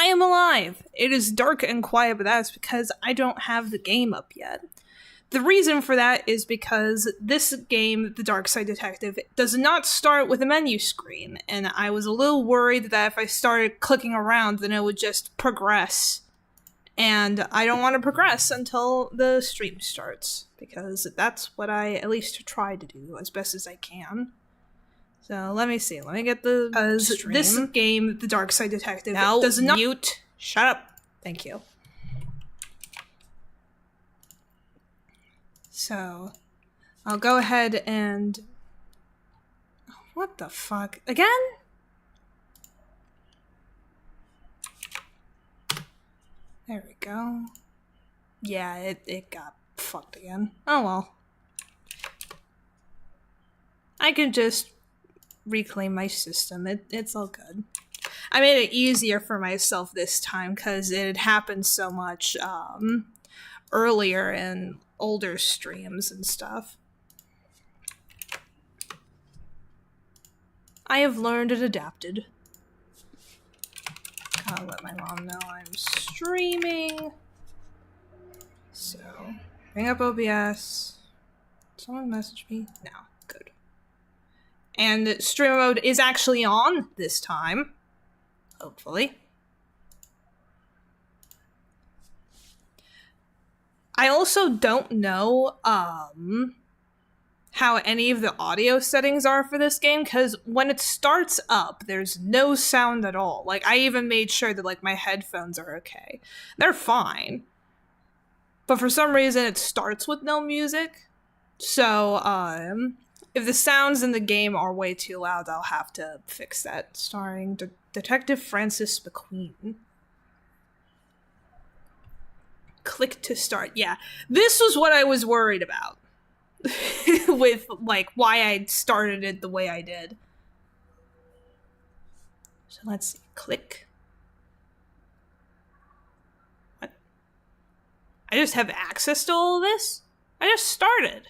I am alive. It is dark and quiet, but that's because I don't have the game up yet. The reason for that is because this game, The Darkside Detective, does not start with a menu screen, and I was a little worried that if I started clicking around, then it would just progress. And I don't want to progress until the stream starts, because that's what I at least try to do as best as I can. So let me see. Let me get the stream. This game, The Darkside Detective, does not mute. Shut up. Thank you. So I'll go ahead and... What the fuck? Again? There we go. Yeah, it got fucked again. Oh well. I can just reclaim my system. It's all good. I made it easier for myself this time because it had happened so much earlier in older streams and stuff. I have learned and adapted. I'll let my mom know I'm streaming. So, bring up OBS. Someone message me? No. Good. And stream mode is actually on this time. Hopefully. I also don't know how any of the audio settings are for this game, because when it starts up, there's no sound at all. Like, I even made sure that, like, my headphones are okay. They're fine. But for some reason, it starts with no music. So, if the sounds in the game are way too loud, I'll have to fix that. Starring Detective Francis McQueen. Click to start. Yeah, this was what I was worried about. With, like, why I started it the way I did. So let's see. Click. What? I just have access to all of this? I just started.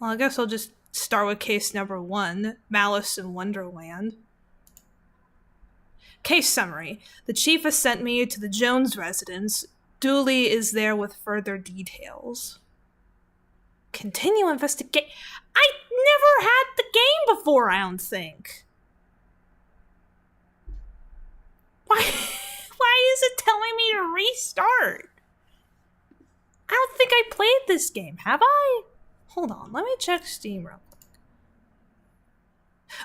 Well, I guess I'll just start with case number 1, Malice in Wonderland. Case summary. The chief has sent me to the Jones residence. Dooley is there with further details. Continue investigate. I never had the game before, I don't think. Why is it telling me to restart? I don't think I played this game, have I? Hold on, let me check Steam real quick.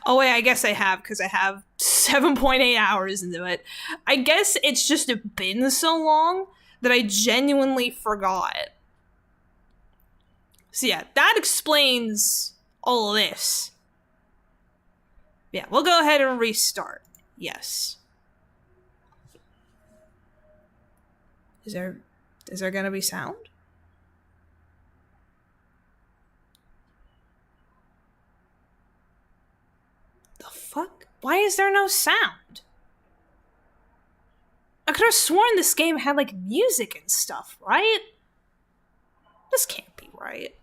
Oh wait, I guess I have, because I have 7.8 hours into it. I guess it's just been so long that I genuinely forgot. So yeah, that explains all of this. Yeah, we'll go ahead and restart. Yes. Is there gonna be sound? The fuck? Why is there no sound? I could have sworn this game had, like, music and stuff, right? This can't be right.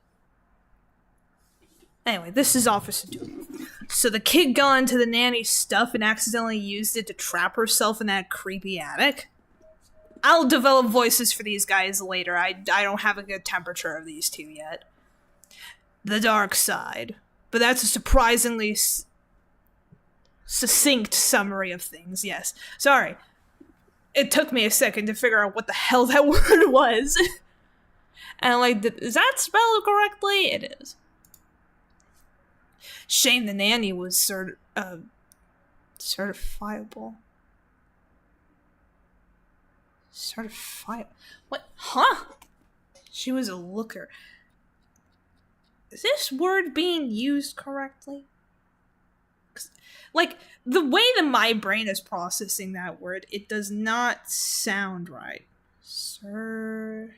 Anyway, this is Officer Dooley. So the kid got into the nanny's stuff and accidentally used it to trap herself in that creepy attic. I'll develop voices for these guys later. I don't have a good temperature of these two yet. The dark side. But that's a surprisingly succinct summary of things, yes. Sorry. It took me a second to figure out what the hell that word was. And I'm like, is that spelled correctly? It is. Shame the nanny was certifiable. Certifiable? What? Huh? She was a looker. Is this word being used correctly? Like, the way that my brain is processing that word, it does not sound right. Certifiable.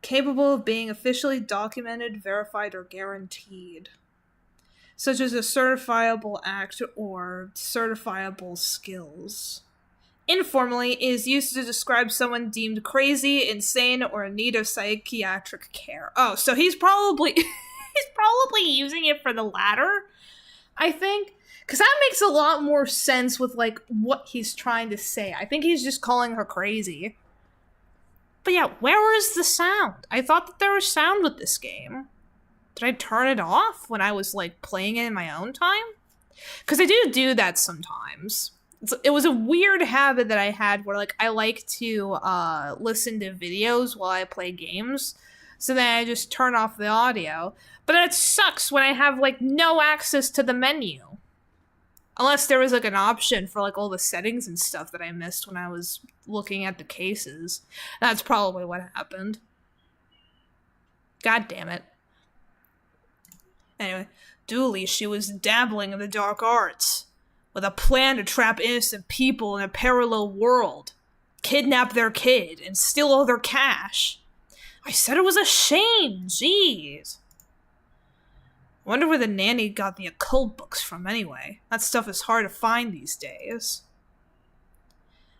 Capable of being officially documented, verified, or guaranteed. Such as a certifiable act or certifiable skills. informally, is used to describe someone deemed crazy, insane, or in need of psychiatric care. Oh, so he's probably he's probably using it for the latter, I think. Because that makes a lot more sense with, like, what he's trying to say. I think he's just calling her crazy. But yeah, where is the sound? I thought that there was sound with this game. Did I turn it off when I was, like, playing it in my own time? Because I do that sometimes. It was a weird habit that I had where, like, I like to listen to videos while I play games. So then I just turn off the audio. But it sucks when I have, like, no access to the menu. Unless there was, like, an option for, like, all the settings and stuff that I missed when I was looking at the cases. That's probably what happened. God damn it. Anyway, Dooley, she was dabbling in the dark arts, with a plan to trap innocent people in a parallel world, kidnap their kid, and steal all their cash. I said it was a shame, jeez. Wonder where the nanny got the occult books from anyway. That stuff is hard to find these days.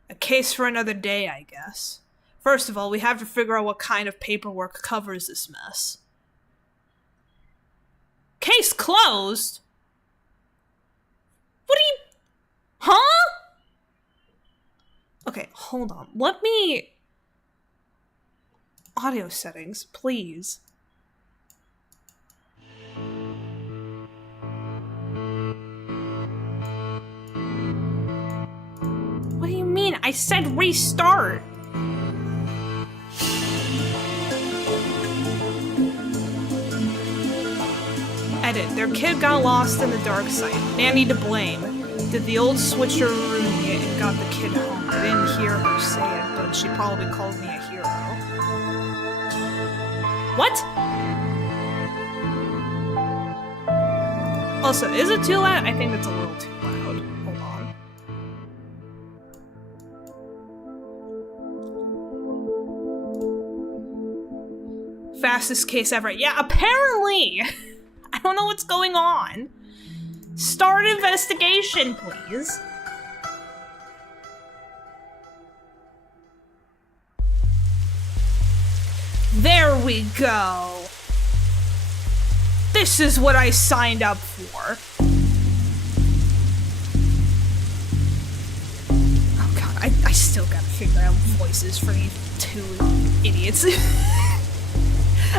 A case for another day, I guess. First of all, we have to figure out what kind of paperwork covers this mess. Case closed? What are you... Huh? Okay, hold on. Let me... Audio settings, please. What do you mean? I said restart. Edit. Their kid got lost in the Darkside. Nanny to blame. Did the old switcheroo and got the kid home. I didn't hear her say it, but she probably called me a hero. What? Also, is it too loud? I think that's a little too loud. Hold on. Fastest case ever. Yeah, apparently! I don't know what's going on. Start investigation, please. There we go. This is what I signed up for. Oh god, I still gotta figure out voices for these two idiots.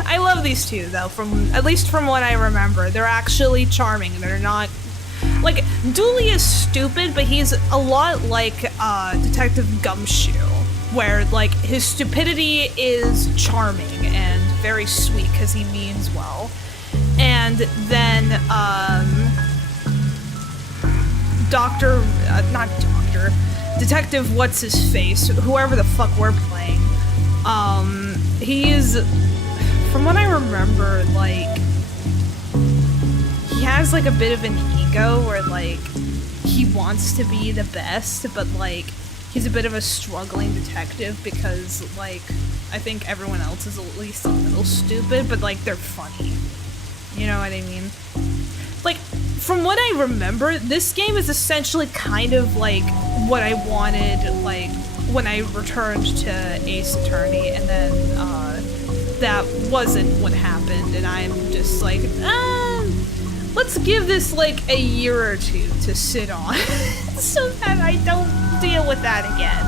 I love these two, though, at least from what I remember. They're actually charming. They're not... Like, Dooley is stupid, but he's a lot like Detective Gumshoe, where, like, his stupidity is charming and very sweet because he means well. And then, Detective What's-His-Face, whoever the fuck we're playing, he's... From what I remember, like, he has, like, a bit of an ego where, like, he wants to be the best, but, like, he's a bit of a struggling detective because, like, I think everyone else is at least a little stupid, but, like, they're funny. You know what I mean? Like, from what I remember, this game is essentially kind of, like, what I wanted, like, when I returned to Ace Attorney, and then, that wasn't what happened, and I'm just like, let's give this, like, a year or two to sit on, so that I don't deal with that again.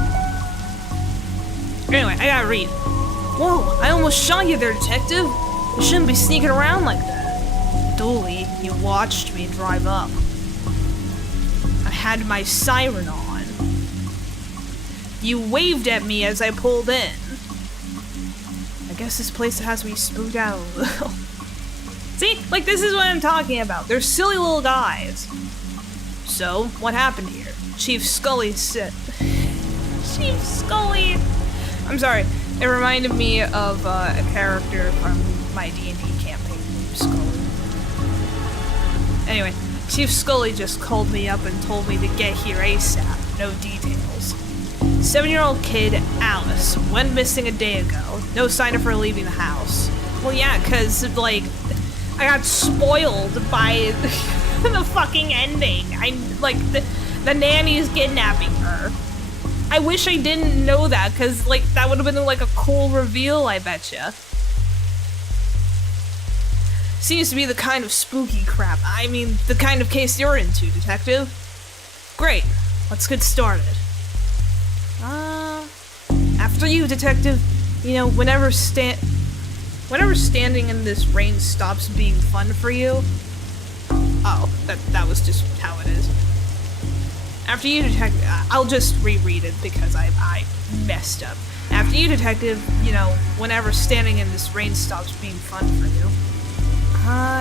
Anyway, I gotta read. Whoa, I almost shot you there, detective. You shouldn't be sneaking around like that. Dooley, you watched me drive up. I had my siren on. You waved at me as I pulled in. I guess this place has me spooked out a little. See? Like, this is what I'm talking about. They're silly little guys. So, what happened here? Chief Scully said... Chief Scully! I'm sorry. It reminded me of a character from my D&D campaign named Scully. Anyway, Chief Scully just called me up and told me to get here ASAP. No details. 7-year-old kid, Alice, went missing a day ago. No sign of her leaving the house. Well, yeah, because, like, I got spoiled by the fucking ending. The nanny's kidnapping her. I wish I didn't know that, because, like, that would have been, like, a cool reveal, I betcha. Seems to be the kind of spooky crap. I mean, the kind of case you're into, Detective. Great. Let's get started. After you, Detective. You know, whenever standing in this rain stops being fun for you... Oh, that was just how it is. After you, Detective... I'll just reread it because I messed up. After you, Detective, you know, whenever standing in this rain stops being fun for you.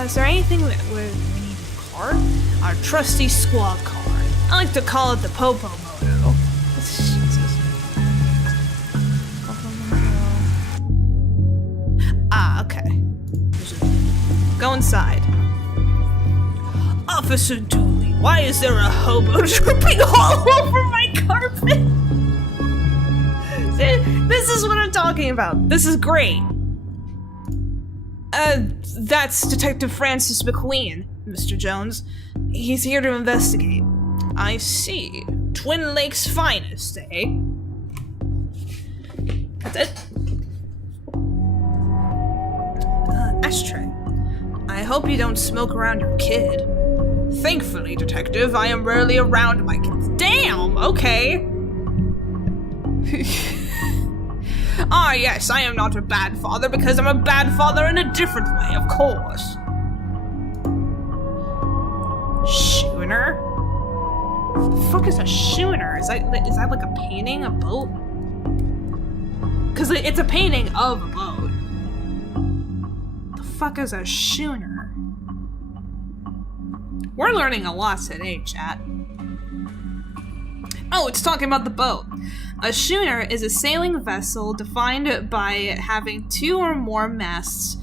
Is there anything that we need in the car? Our trusty squad car. I like to call it the Popo Moto. Jesus. Okay. Go inside. Officer Dooley, why is there a hobo dripping all over my carpet? This is what I'm talking about. This is great. That's Detective Francis McQueen, Mr. Jones. He's here to investigate. I see. Twin Lakes finest, eh? That's it. Ashtray. I hope you don't smoke around your kid. Thankfully, Detective, I am rarely around my kids. Damn, okay. Ah, yes, I am not a bad father because I'm a bad father in a different way, of course. Schooner? What the fuck is a schooner? Is that like a painting, a boat? Because it's a painting of a boat. The fuck is a schooner? We're learning a lot today, chat. Oh, it's talking about the boat. A schooner is a sailing vessel defined by having 2 or more masts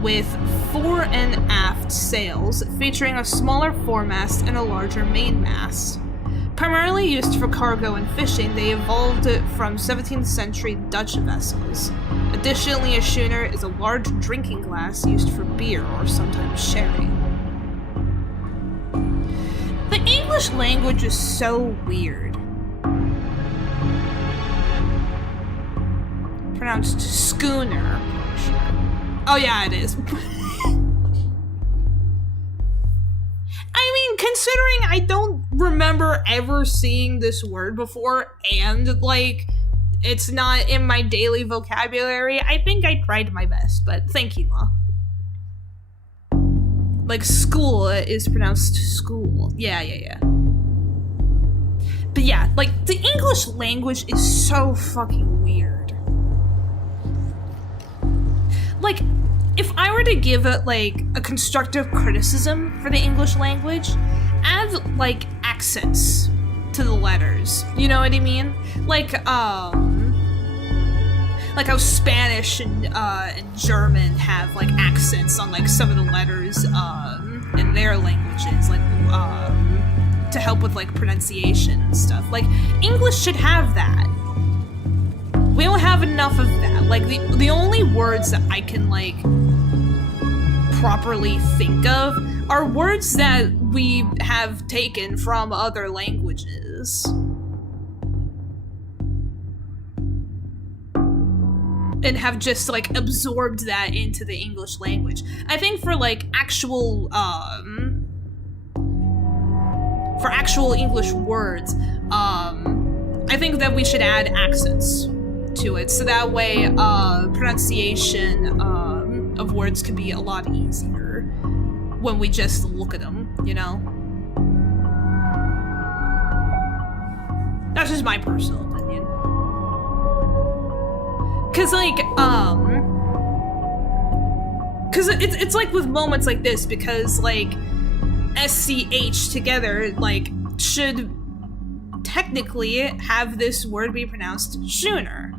with fore and aft sails, featuring a smaller foremast and a larger mainmast. Primarily used for cargo and fishing, they evolved from 17th century Dutch vessels. Additionally, a schooner is a large drinking glass used for beer or sometimes sherry. The English language is so weird. Pronounced schooner. Oh yeah, it is. I mean, considering I don't remember ever seeing this word before, and, like, it's not in my daily vocabulary, I think I tried my best, but thank you, Ma. Like, school is pronounced school. Yeah. But yeah, like, the English language is so fucking weird. Like, if I were to give it, like, a constructive criticism for the English language, add, like, accents to the letters. You know what I mean? Like how Spanish and German have, like, accents on, like, some of the letters, in their languages, like, to help with, like, pronunciation and stuff. Like, English should have that. We don't have enough of that. Like, the only words that I can, like, properly think of are words that we have taken from other languages. And have just, like, absorbed that into the English language. I think for, like, actual English words, I think that we should add accents to it, so that way pronunciation of words can be a lot easier when we just look at them, you know? That's just my personal opinion. Cause like, cause it's like with moments like this, because like SCH together, like, should technically have this word be pronounced schooner.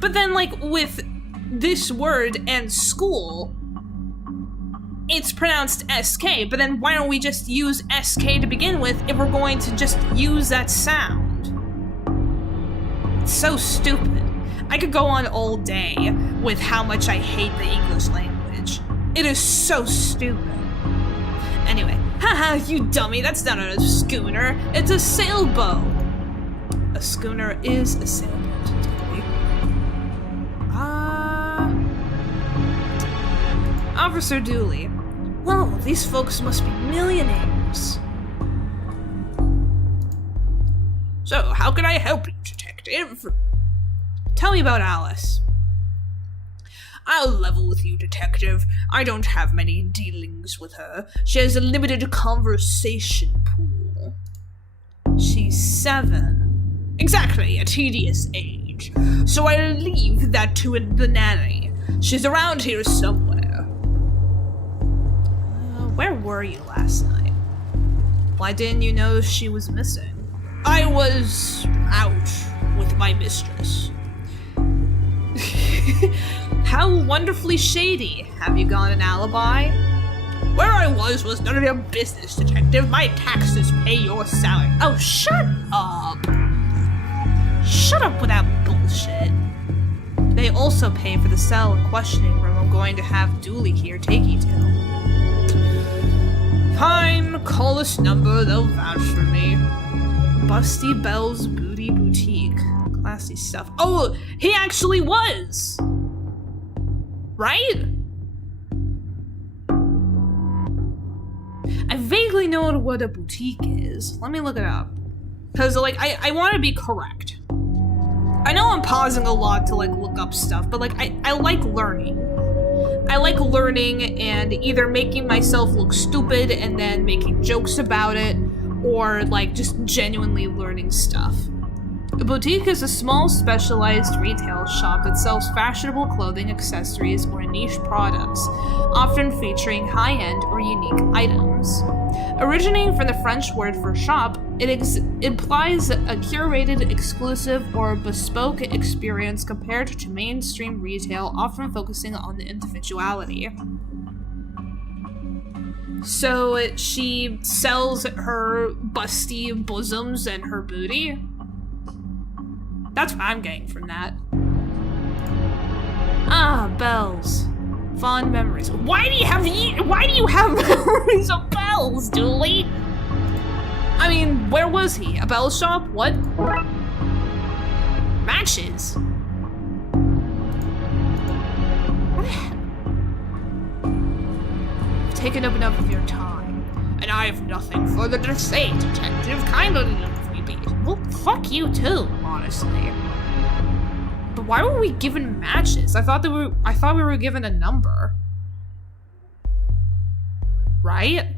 But then, like, with this word and school, it's pronounced SK, but then why don't we just use SK to begin with if we're going to just use that sound? It's so stupid. I could go on all day with how much I hate the English language. It is so stupid. Anyway, haha, you dummy, that's not a schooner, it's a sailboat. a schooner is a sailboat today. Officer Dooley. Whoa, these folks must be millionaires. So, how can I help you, detective? Tell me about Alice. I'll level with you, detective. I don't have many dealings with her. She has a limited conversation pool. She's 7. Exactly, a tedious age. So I'll leave that to the nanny. She's around here somewhere. Where were you last night? Why didn't you know she was missing? I was out with my mistress. How wonderfully shady. Have you got an alibi? Where I was none of your business, detective. My taxes pay your salary. Oh, shut up. Shut up with that bullshit. They also pay for the cell and questioning room I'm going to have Dooley here take you to. Fine, call this number, they'll vouch for me. Busty Bell's Booty Boutique. Classy stuff. Oh, he actually was! Right? I vaguely know what a boutique is. Let me look it up. Because, like, I want to be correct. I know I'm pausing a lot to, like, look up stuff, but, like, I like learning. I like learning and either making myself look stupid and then making jokes about it, or, like, just genuinely learning stuff. A boutique is a small, specialized retail shop that sells fashionable clothing, accessories, or niche products, often featuring high-end or unique items. Originating from the French word for shop, it implies a curated, exclusive, or bespoke experience compared to mainstream retail, often focusing on the individuality. So she sells her busty bosoms and her booty? That's what I'm getting from that. Ah, bells. Fond memories. Why do you have memories of bells, Dooley? I mean, where was he? A bell shop? What? Matches? What the hell? I've taken up enough of your time, and I have nothing further to say, detective. Kindly leave me be. Well, fuck you too, honestly. But why were we given matches? I thought we were given a number. Right?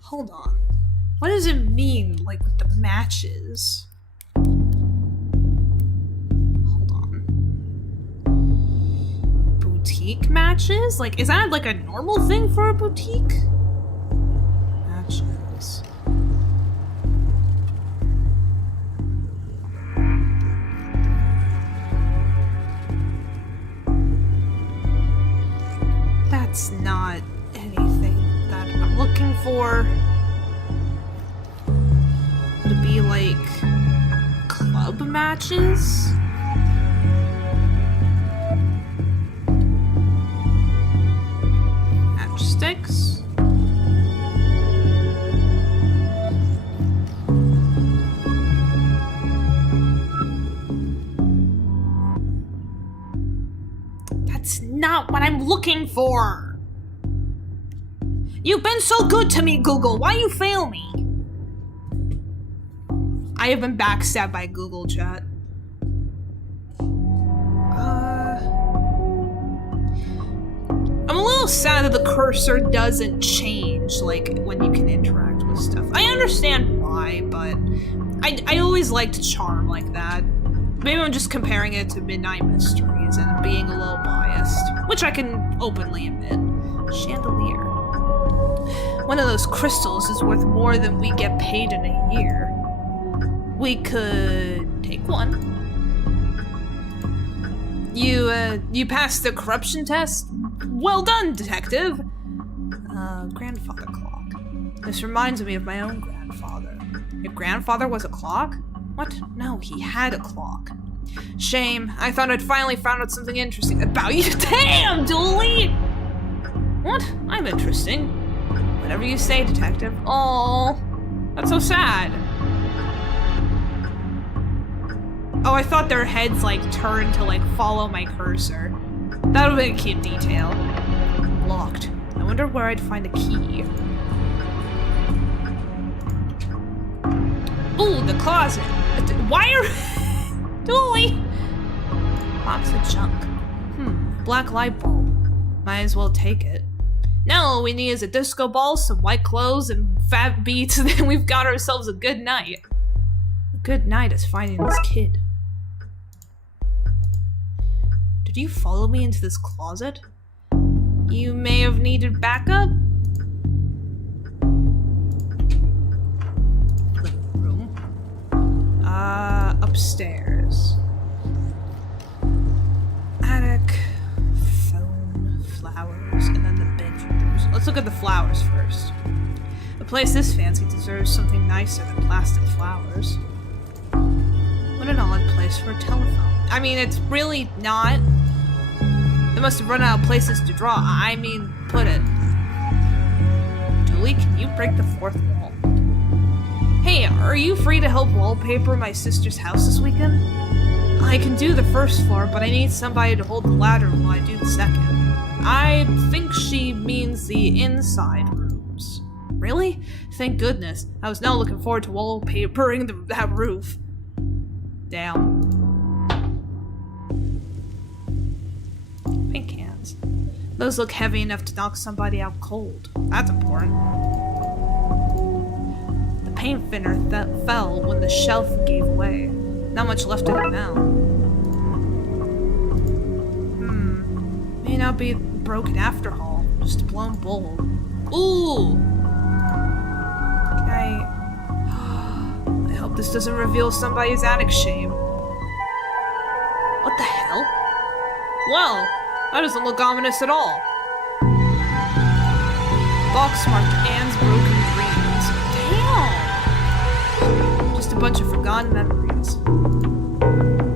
Hold on. What does it mean, like, with the matches? Hold on. Boutique matches? Like, is that, like, a normal thing for a boutique? Matches. That's not anything that I'm looking for. Would it be like club matches? Matchsticks? That's not what I'm looking for! You've been so good to me, Google. Why you fail me? I have been backstabbed by Google, chat. I'm a little sad that the cursor doesn't change, like, when you can interact with stuff. I understand why, but I always liked charm like that. Maybe I'm just comparing it to Midnight Mysteries and being a little biased, which I can openly admit. Chandelier. One of those crystals is worth more than we get paid in a year. We could take one. You passed the corruption test? Well done, detective! Grandfather clock. This reminds me of my own grandfather. Your grandfather was a clock? What? No, he had a clock. Shame. I thought I'd finally found out something interesting about you. Damn, Dooley! What? I'm interesting. Whatever you say, detective. Oh, that's so sad. Oh, I thought their heads, like, turned to, like, follow my cursor. That would be a cute detail. Locked. I wonder where I'd find a key. Ooh, the closet. Why are... Dooley! Box of junk. Black light bulb. Might as well take it. Now all we need is a disco ball, some white clothes, and fat beats, and then we've got ourselves a good night. A good night is finding this kid. Did you follow me into this closet? You may have needed backup? Living room. Upstairs. Attic. Phone. Flowers. And then the bedrooms. Let's look at the flowers first. A place this fancy deserves something nicer than plastic flowers. What an odd place for a telephone. I mean, it's really not. They must have run out of places to draw. I mean, put it. Dooley, can you break the fourth wall? Hey, are you free to help wallpaper my sister's house this weekend? I can do the first floor, but I need somebody to hold the ladder while I do the second. I think she means the inside rooms. Really? Thank goodness. I was now looking forward to wallpapering that roof. Damn. Paint cans. Those look heavy enough to knock somebody out cold. That's important. The paint thinner fell when the shelf gave way. Not much left in it now. May not be broken after all. Just a blown bowl. Ooh! I hope this doesn't reveal somebody's attic shame. What the hell? Well, that doesn't look ominous at all. Box marked Anne's broken dreams. Damn! Just a bunch of forgotten memories.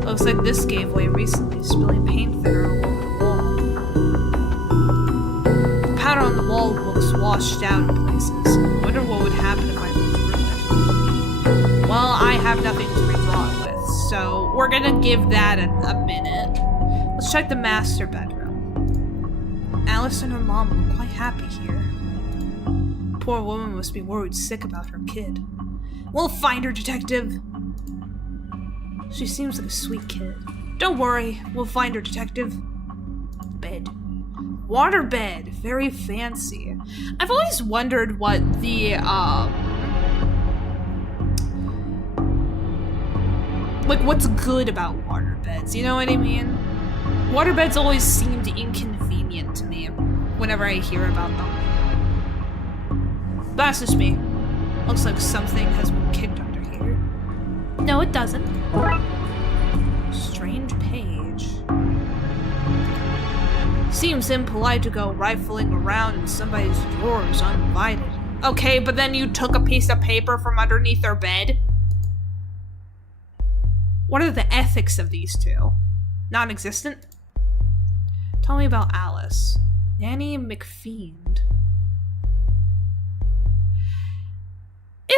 Looks like this gave way recently, spilling paint thinner along the wall. The powder on the wall looks washed out in places. I wonder what would happen if I redrew it. Well, I have nothing to redraw it with, so we're gonna give that a minute. Let's check the master bedroom. Alice and her mom look quite happy here. Poor woman must be worried sick about her kid. We'll find her, detective. She seems like a sweet kid. Don't worry, we'll find her, detective. Bed. Water bed. Very fancy. I've always wondered what the, like, what's good about water beds, you know what I mean? Water beds always seemed inconvenient to me whenever I hear about them. That's just me. Looks like something has been kicked under here. No, it doesn't. Strange page. Seems impolite to go rifling around in somebody's drawers uninvited. Okay, but then you took a piece of paper from underneath their bed? What are the ethics of these two? Non-existent? Tell me about Alice. Nanny McFiend.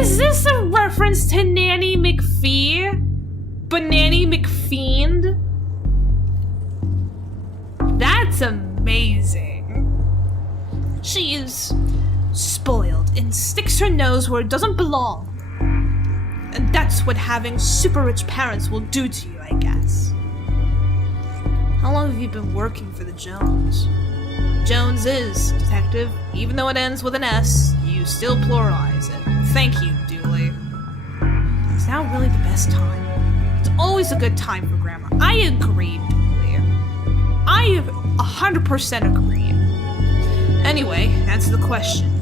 Is this a reference to Nanny McPhee? But Nanny McFiend? That's amazing. She is spoiled and sticks her nose where it doesn't belong. And that's what having super rich parents will do to you, I guess. How long have you been working for the Jones? Joneses, detective. Even though it ends with an S, you still pluralize it. Thank you, Dooley. Is now really the best time? It's always a good time for grammar. I agree, Dooley. I 100% agree. Anyway, answer the question.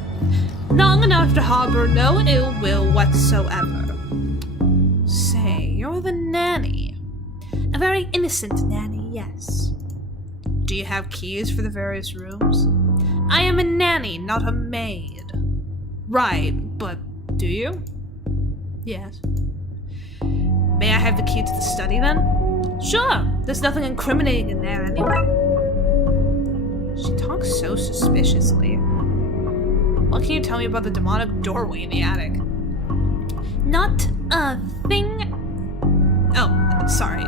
Long enough to harbor no ill will whatsoever. Say, you're the nanny. A very innocent nanny, yes. Do you have keys for the various rooms? I am a nanny, not a maid. Right, but do you? Yes. May I have the key to the study then? Sure, there's nothing incriminating in there anyway. She talks so suspiciously. What can you tell me about the demonic doorway in the attic? Not a thing. Oh, sorry.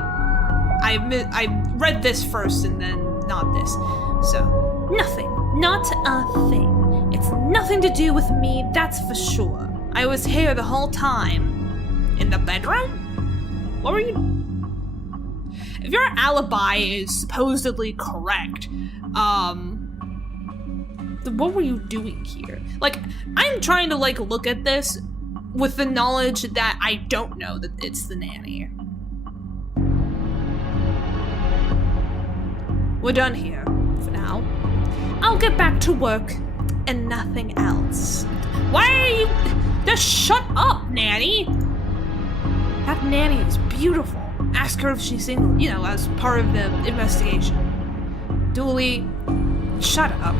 I read this first and then not this. So, nothing. Not a thing. It's nothing to do with me, that's for sure. I was here the whole time. In the bedroom? What were you... If your alibi is supposedly correct, what were you doing here? Like, I'm trying to, like, look at this with the knowledge that I don't know that it's the nanny. We're done here, for now. I'll get back to work, and nothing else. Why are you... Just shut up, nanny! That nanny is beautiful. Ask her if she's single, you know, as part of the investigation. Dooley, shut up.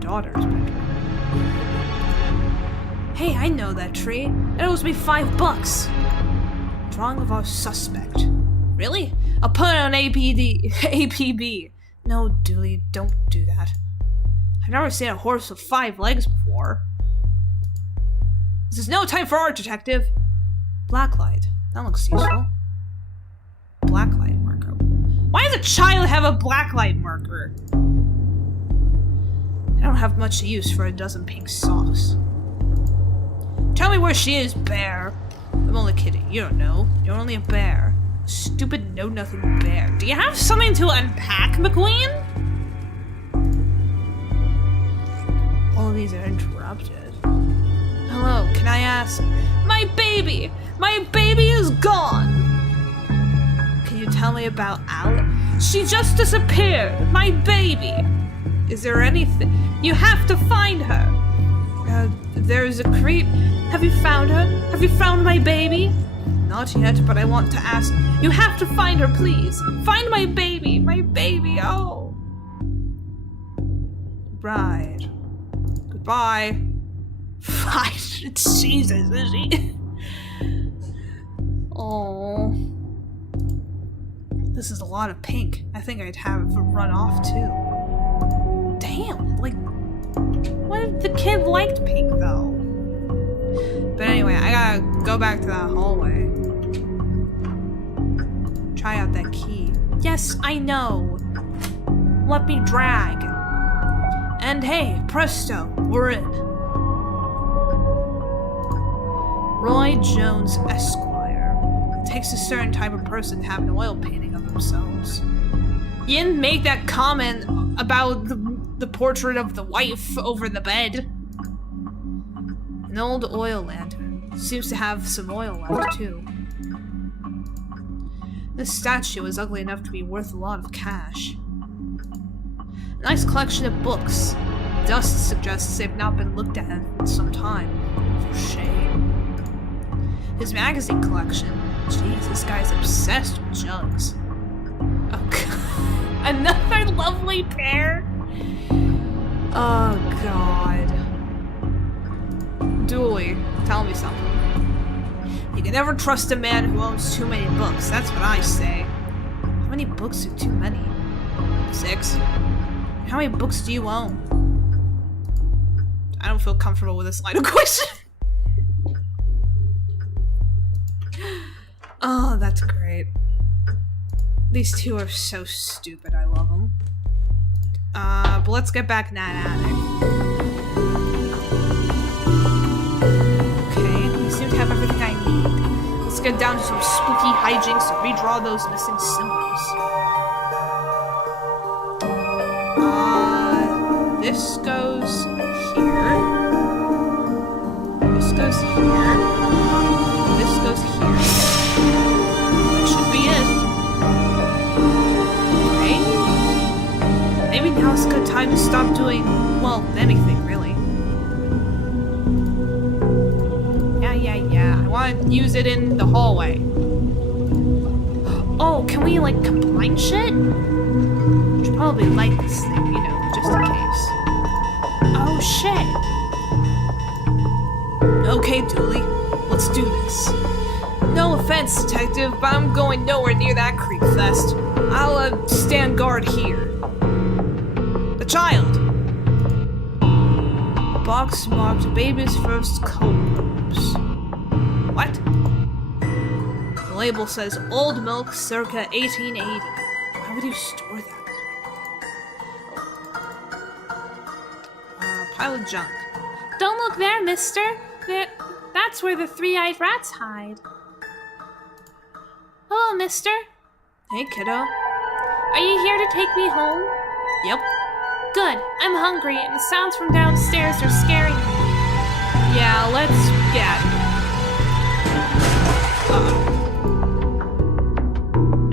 Daughter's bedroom. Hey, I know that tree. It owes me $5. Drawing of our suspect. Really? I'll put it on APB. No, Dooley, don't do that. I've never seen a horse with 5 legs before. This is no time for art, detective. Blacklight. That looks useful. Blacklight marker. Why does a child have a blacklight marker? I don't have much use for a dozen pink socks. Tell me where she is, bear. I'm only kidding. You don't know. You're only a bear. A stupid know-nothing bear. Do you have something to unpack, McQueen? All of these are interrupted. Hello, can I ask? My baby! My baby is gone! Can you tell me about Alice? She just disappeared! My baby! Is there anything? You have to find her! There's a creep. Have you found her? Have you found my baby? Not yet, but I want to ask. You have to find her, please! Find my baby! My baby! Oh! Right. Goodbye. Fine. It's Jesus, is he? Oh. This is a lot of pink. I think I'd have it run off too. Damn, like, what if the kid liked pink though? But anyway, I gotta go back to that hallway. Try out that key. Yes, I know. Let me drag. And hey, presto, we're in. Roy Jones, Esquire. It takes a certain type of person to have an oil painting of themselves. You didn't make that comment about the portrait of the wife over the bed. An old oil lantern. Seems to have some oil left, too. This statue is ugly enough to be worth a lot of cash. A nice collection of books. Dust suggests they've not been looked at in some time. For shame. His magazine collection. Jeez, this guy's obsessed with jugs. Oh god. Another lovely pair? Oh god. Dooley, tell me something. You can never trust a man who owns too many books, that's what I say. How many books are too many? 6? How many books do you own? I don't feel comfortable with this line of question. Oh, that's great. These two are so stupid, I love them. But let's get back in that attic. Okay, we seem to have everything I need. Let's get down to some spooky hijinks to redraw those missing symbols. This goes here. This goes here. This goes here. That should be it. Okay. Maybe now's a good time to stop doing, well, anything, really. Yeah. I want to use it in the hallway. Oh, can we, like, combine shit? Should probably light this thing, you know, just in case. Oh, shit. Okay, Dooley. Let's do this. No offense, detective, but I'm going nowhere near that creep fest. I'll, stand guard here. The child! box marked baby's first co-ops. What? The label says old milk circa 1880. Why would you store that? Pile of junk. Don't look there, mister. That's where the three-eyed rats hide. Hello, mister. Hey, kiddo. Are you here to take me home? Yep. Good. I'm hungry, and the sounds from downstairs are scaring me. Yeah, let's get.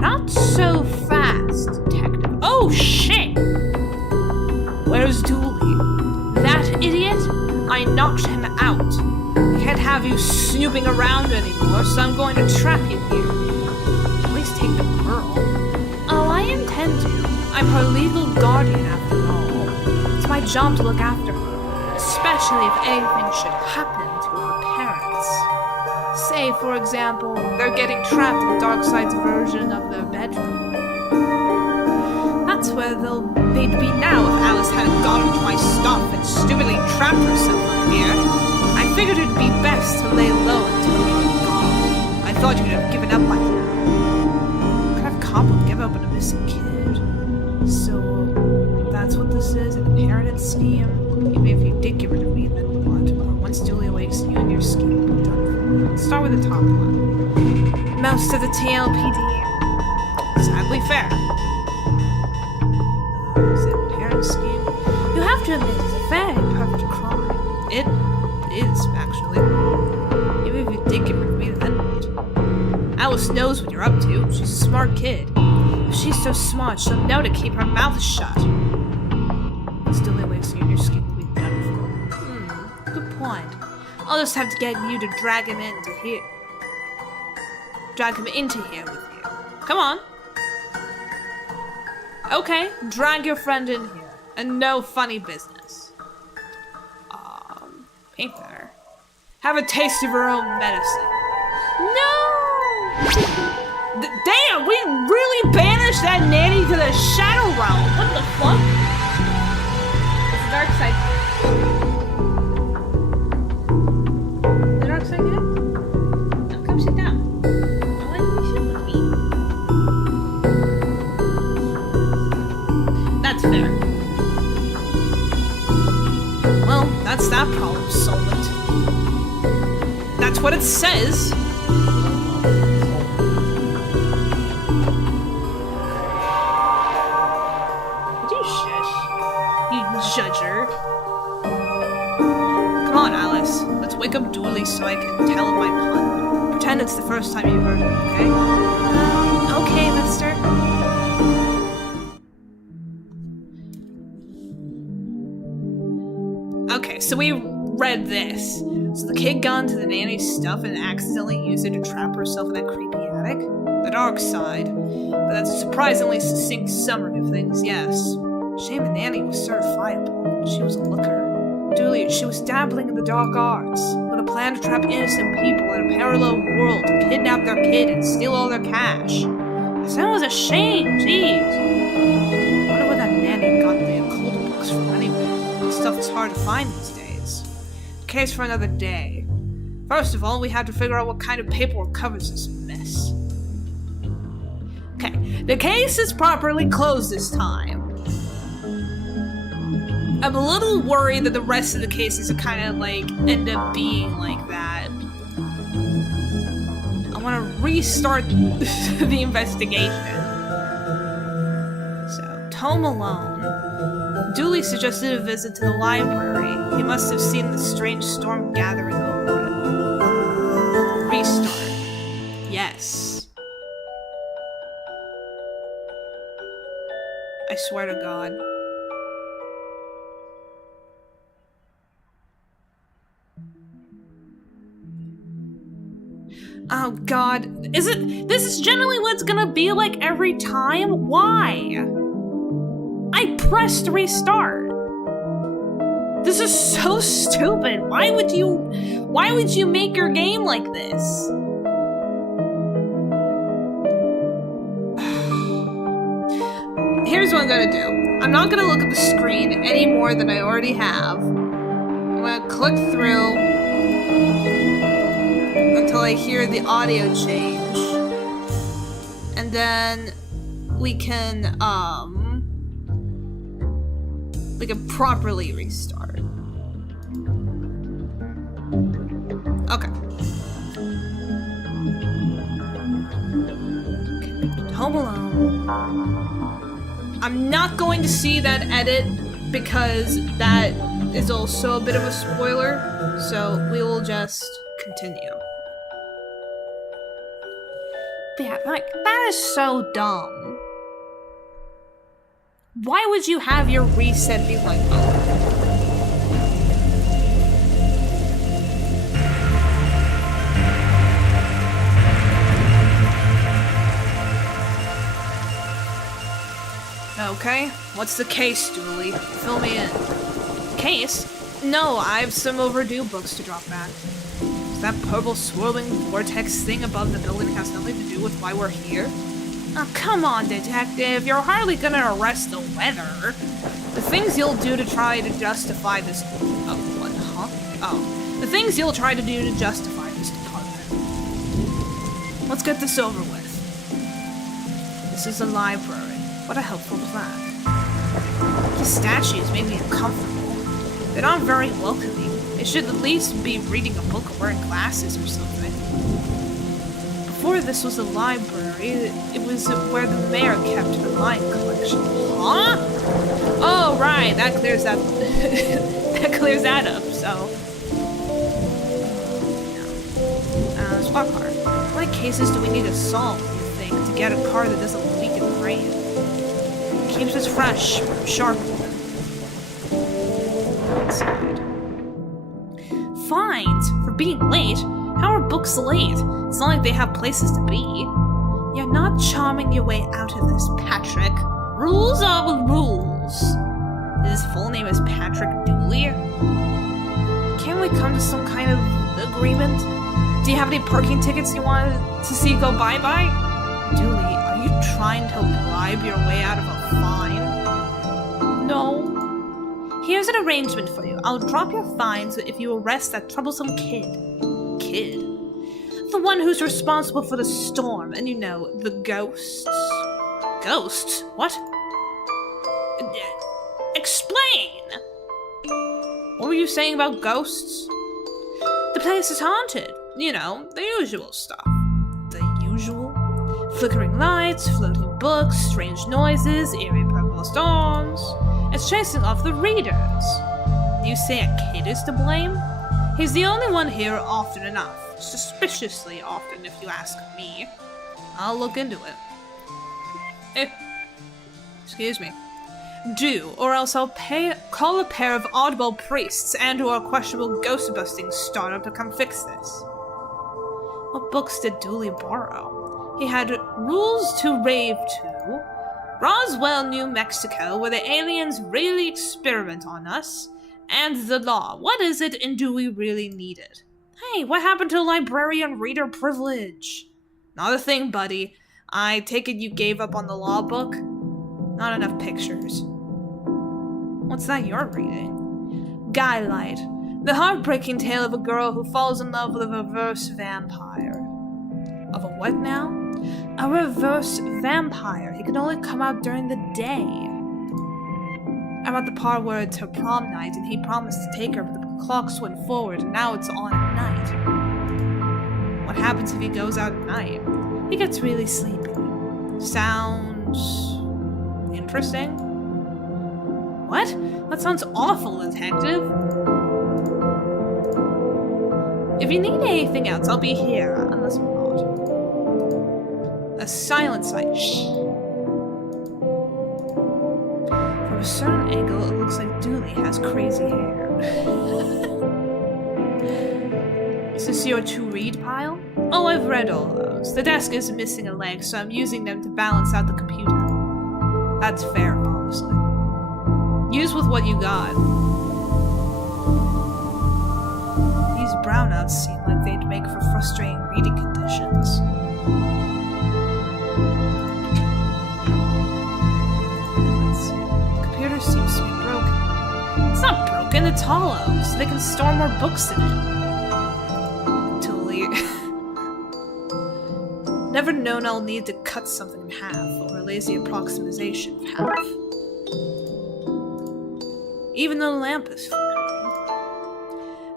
Not so fast, detective. Oh, shit! Where's Dooley? That idiot? I knocked him out. I can't have you snooping around anymore, so I'm going to trap you here. At least take the girl. Oh, I intend to. I'm her legal guardian after all. It's my job to look after her, especially if anything should happen to her parents. Say, for example, they're getting trapped in Darkside's version of their bedroom. That's where they'd be now if Alice hadn't gone into my stuff and stupidly trapped herself up here. I figured it'd be best to lay low until you were gone. I thought you'd have given up by now. What kind of cop would give up on a missing kid? So, that's what this is, an inheritance scheme? Even if you did get rid of me, then what? Once Julie awakes, you and your scheme will be done for. Let's start with the top one. Most of the TLPD. Sadly fair. Is it an inheritance scheme? You have to admit it's a very perfect crime. It is, actually. Even if you did get rid of me, then what? Alice knows what you're up to. She's a smart kid. If she's so smart, she'll know to keep her mouth shut. Still awakes you and your scheme will be done for. Good point. I'll just have to get you to drag him into here. Drag him into here with you. Come on. Okay, drag your friend in here. And no funny business. Paint thinner. Have a taste of her own medicine. No! Damn, we really banished that nanny to the Shadow Realm. What the fuck? It's the Darkside. The Darkside here? Now come sit down. I want you to sit with me. That's fair. Well, that's that problem solvent. That's what it says. Would you shush? You judger. Come on, Alice. Let's wake up Dooley so I can tell him my pun. Pretend it's the first time you heard it, okay? Okay, mister. Okay, so we read this. So the kid got into the nanny's stuff and accidentally used it to trap herself in that creepy attic. The dark side. But that's a surprisingly succinct summary of things, yes. Shame the nanny was certifiable. She was a looker. Dooley, she was dabbling in the dark arts, with a plan to trap innocent people in a parallel world, to kidnap their kid and steal all their cash. That was a shame, jeez. I wonder where that nanny got the occult books from anyway. Stuff is hard to find these days. Case for another day. First of all, we have to figure out what kind of paperwork covers this mess. Okay, the case is properly closed this time. I'm a little worried that the rest of the cases are kind of like end up being like that. I want to restart the investigation. So, Tome alone. Dooley suggested a visit to the library. He must have seen the strange storm gathering over it. Restart. Yes. I swear to God. Oh God. This is generally what it's gonna be like every time? Why? I pressed restart. This is so stupid. Why would you make your game like this? Here's what I'm gonna do. I'm not gonna look at the screen any more than I already have. I'm click through until I hear the audio change. And then we can properly restart. Okay. Home Alone. I'm not going to see that edit because that is also a bit of a spoiler, so we will just continue. But yeah, like, that is so dumb. Why would you have your reset be like that? Okay, what's the case, Dooley? Fill me in. Case? No, I have some overdue books to drop back. That purple swirling vortex thing above the building has nothing to do with why we're here? Oh, come on, detective. You're hardly gonna arrest the weather. The things you'll do to try to justify this... Oh, what? Huh? Oh. The things you'll try to do to justify this department. Let's get this over with. This is a library. What a helpful plan. These statues make me uncomfortable. They're not very welcoming. They should at least be reading a book or wearing glasses or something. Before this was a library, it was where the mayor kept her wine collection. Huh? Oh, right, that clears that that clears that up, so. Yeah. Spark car. How many cases do we need to solve, you think, to get a car that doesn't leak in the rain? It keeps us fresh, sharp. Darkside. Fines for being late? How are books late? It's not like they have places to be. You're not charming your way out of this, Patrick. Rules are rules. His full name is Patrick Dooley. Can't we come to some kind of agreement? Do you have any parking tickets you want to see go bye-bye? Dooley, are you trying to bribe your way out of a fine? No. Here's an arrangement for you. I'll drop your fines if you arrest that troublesome kid. Kid? The one who's responsible for the storm, and you know, the ghosts. Ghosts? What? Explain! What were you saying about ghosts? The place is haunted. You know, the usual stuff. The usual? Flickering lights, floating books, strange noises, eerie purple storms. It's chasing off the readers. You say a kid is to blame? He's the only one here often enough. Suspiciously often, if you ask me. I'll look into it. Excuse me. Do, or else I'll call a pair of oddball priests and or a questionable ghost-busting startup to come fix this. What books did Dooley borrow? He had Rules to Rave To, Roswell, New Mexico, where the aliens really experiment on us, and The Law. What is it, and do we really need it? Hey, what happened to librarian reader privilege? Not a thing, buddy. I take it you gave up on the law book? Not enough pictures. What's that you're reading? Skylight. The heartbreaking tale of a girl who falls in love with a reverse vampire. Of a what now? A reverse vampire. He can only come out during the day. I'm at the part where it's her prom night and he promised to take her, but the clocks went forward and now it's on at night. What happens if he goes out at night? He gets really sleepy. Sounds interesting? What? That sounds awful, detective. If you need anything else, I'll be here, unless I'm not. A silent sight. Shh. From a certain angle, it looks like Dooley has crazy hair. Is this your to-read pile? Oh, I've read all those. The desk is missing a leg, so I'm using them to balance out the computer. That's fair, honestly. Use with what you got. These brownouts seem like they'd make for frustrating reading conditions. Let's see. The computer seems to be broken. It's not broken, it's hollow, so they can store more books in it. Totally. Never known I'll need to cut something in half, or a lazy approximation of half. Even though the lamp is flickering.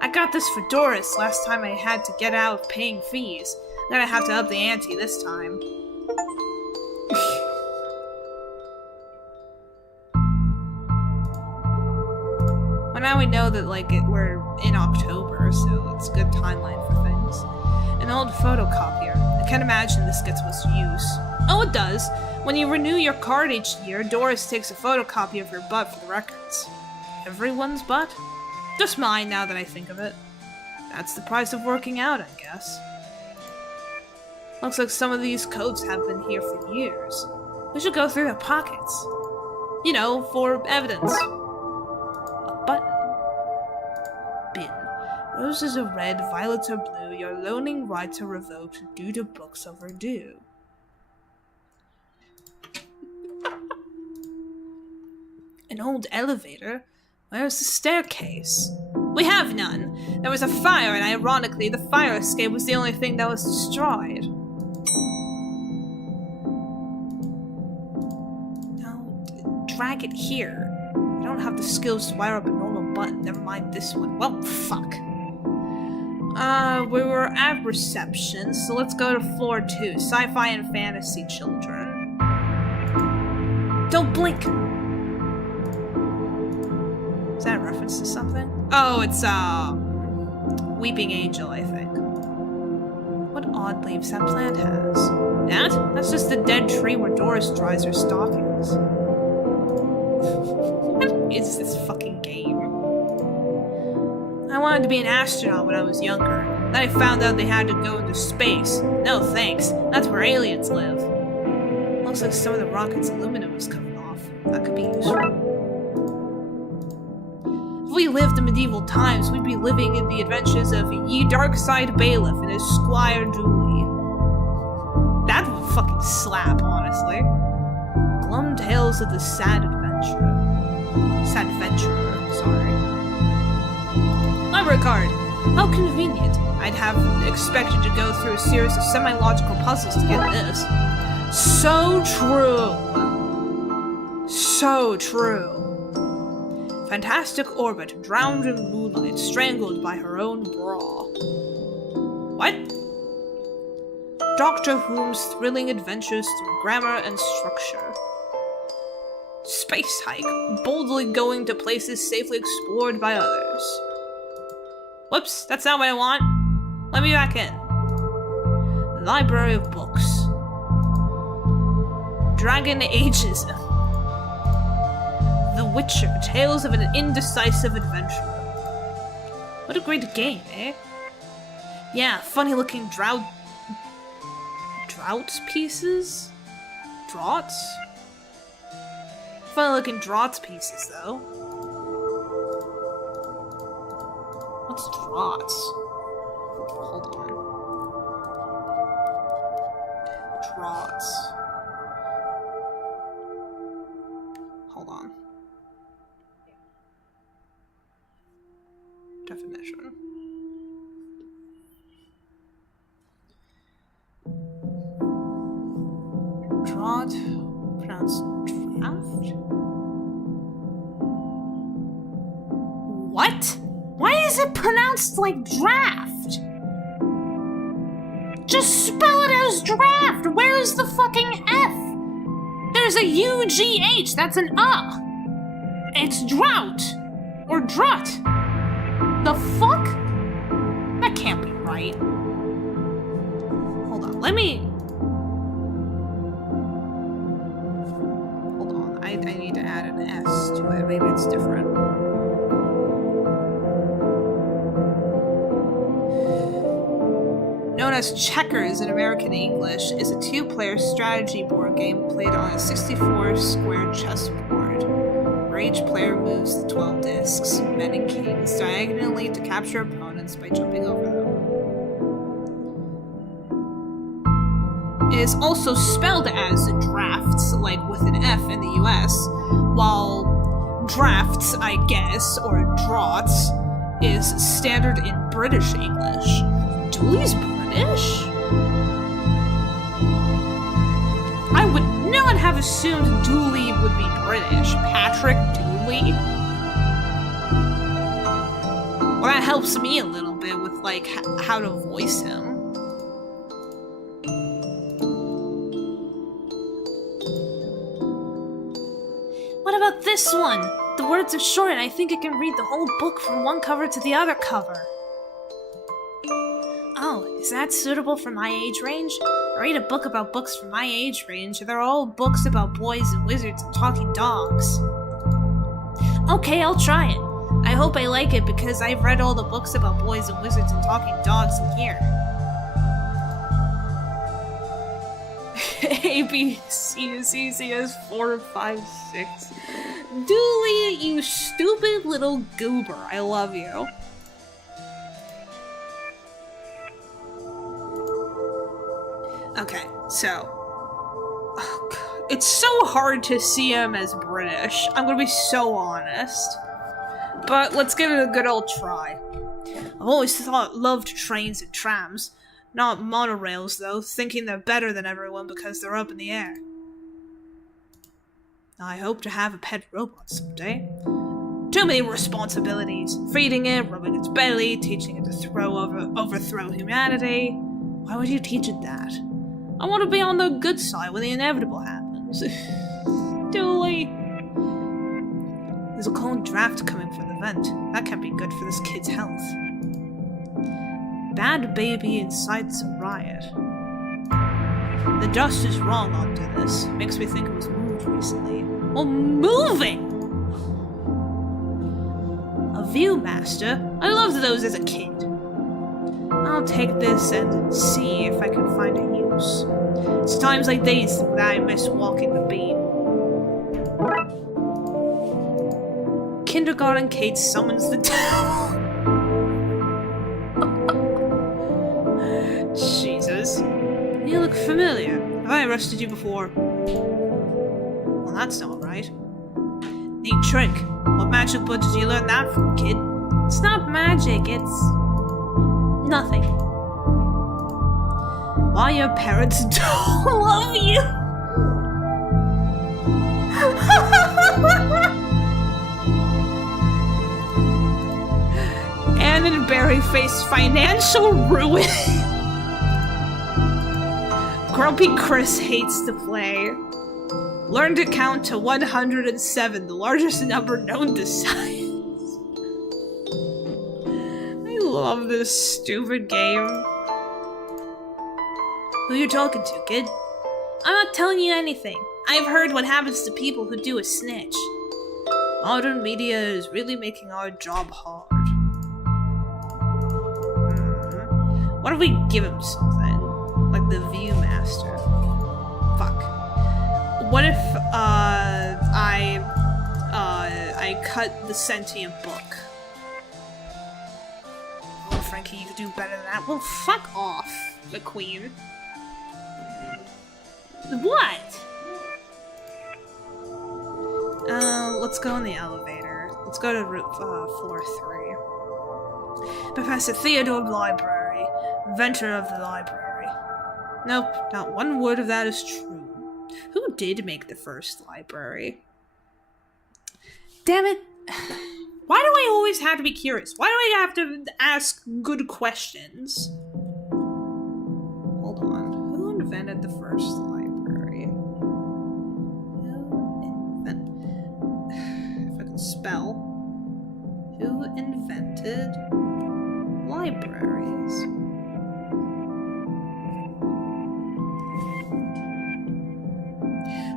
I got this for Doris last time I had to get out of paying fees. I'm gonna have to up the ante this time. Well, now we know that, like, we're in October, so it's a good timeline for things. An old photocopier. I can't imagine this gets much use. Oh, it does. When you renew your card each year, Doris takes a photocopy of your butt for the records. Everyone's butt? Just mine, now that I think of it. That's the price of working out, I guess. Looks like some of these coats have been here for years. We should go through their pockets. You know, for evidence. A button. Bin. Roses are red, violets are blue. Your loaning rights are revoked due to books overdue. An old elevator? Where's the staircase? We have none. There was a fire, and ironically, the fire escape was the only thing that was destroyed. Now, drag it here. I don't have the skills to wire up a normal button, never mind this one. Well, fuck. We were at reception, so let's go to floor 2. Sci-fi and fantasy children. Don't blink! Is that a reference to something? Oh, it's, Weeping Angel, I think. What odd leaves that plant has? That? That's just the dead tree where Doris dries her stockings. What is this fucking game? I wanted to be an astronaut when I was younger. Then I found out they had to go into space. No thanks. That's where aliens live. Looks like some of the rocket's aluminum was coming off. That could be useful. If we lived in medieval times, we'd be living in the adventures of ye Darkside bailiff and his squire Dooley. That would fucking slap, honestly. Glum tales of the sad adventurer, sorry. Library card! How convenient. I'd have expected to go through a series of semi-logical puzzles to get this. So true! So true. Fantastic orbit, drowned in moonlight, strangled by her own bra. What? Doctor Who's thrilling adventures through grammar and structure. Space hike, boldly going to places safely explored by others. Whoops, that's not what I want. Let me back in. Library of books. Dragon Ageism. The Witcher, Tales of an Indecisive Adventurer. What a great game, eh? Yeah, funny looking drought pieces? Draughts? Funny looking draughts pieces, though. What's draughts? Hold on. Draughts. Hold on. Definition. Draught, pronounced draft? What? Why is it pronounced like draft? Just spell it as draft! Where's the fucking F? There's a U-G-H, that's an It's drought. Or drut. The fuck? That can't be right. Hold on, let me... Hold on, I need to add an S to it. Maybe it's different. Known as checkers in American English, is a 2-player strategy board game played on a 64-square chessboard, where each player moves the 12 discs, men and kings, diagonally to capture opponents by jumping over them. It is also spelled as drafts, like with an F in the US, while drafts, I guess, or draughts, is standard in British English. Dooley's British? I would not have assumed Dooley would be British. Patrick Dooley? Well, that helps me a little bit with, like, how to voice him. What about this one? The words are short and I think I can read the whole book from one cover to the other cover. Oh, is that suitable for my age range? I read a book about books for my age range, and they're all books about boys and wizards and talking dogs. Okay, I'll try it. I hope I like it because I've read all the books about boys and wizards and talking dogs in here. A, B, C is easy as 4, 5, 6. Dooley, you stupid little goober. I love you. Okay, so... Oh, God. It's so hard to see him as British. I'm gonna be so honest. But let's give it a good old try. I've always loved trains and trams. Not monorails, though, thinking they're better than everyone because they're up in the air. I hope to have a pet robot someday. Too many responsibilities. Feeding it, rubbing its belly, teaching it to overthrow humanity. Why would you teach it that? I want to be on the good side when the inevitable happens. Dooley! There's a cold draft coming from the vent. That can't be good for this kid's health. Bad baby incites a riot. The dust is wrong onto this. Makes me think it was moved recently. Well, moving! A Viewmaster? I loved those as a kid. I'll take this and see if I can find a use. It's times like these that I miss walking the beat. Kindergarten Kate summons the devil. Jesus. You look familiar. Have I arrested you before? Well, that's not right. Neat trick. What magic book did you learn that from, kid? It's not magic, it's... nothing. Why your parents don't love you? Anne and Barry face financial ruin. Grumpy Chris hates to play. Learn to count to 107, the largest number known to science. I love this stupid game. Who you talking to, kid? I'm not telling you anything. I've heard what happens to people who do a snitch. Modern media is really making our job hard. What if we give him something? Like the Viewmaster. Fuck. What if, I cut the sentient book? Oh, Frankie, you could do better than that. Well, fuck off, the queen. What? Let's go in the elevator. Let's go to floor 3. Professor Theodore Library, inventor of the library. Nope, not one word of that is true. Who did make the first library? Damn it. Why do I always have to be curious? Why do I have to ask good questions? Hold on. Who invented the first library? If I can spell. Who invented libraries?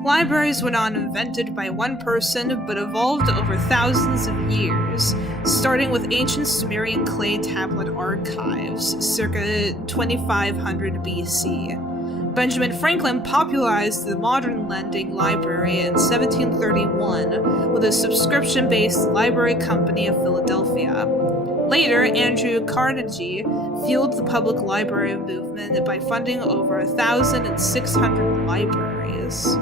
Libraries were not invented by one person, but evolved over thousands of years, starting with ancient Sumerian clay tablet archives, circa 2500 BC. Benjamin Franklin popularized the modern lending library in 1731 with a subscription-based library company of Philadelphia. Later, Andrew Carnegie fueled the public library movement by funding over 1,600 libraries.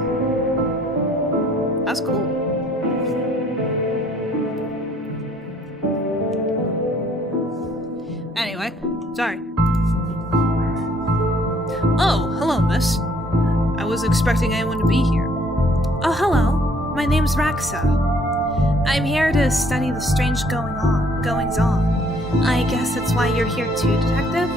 That's cool. Sorry. Oh, hello, miss. I wasn't expecting anyone to be here. Oh, hello. My name's Raxa. I'm here to study the strange goings on. I guess that's why you're here too, Detective?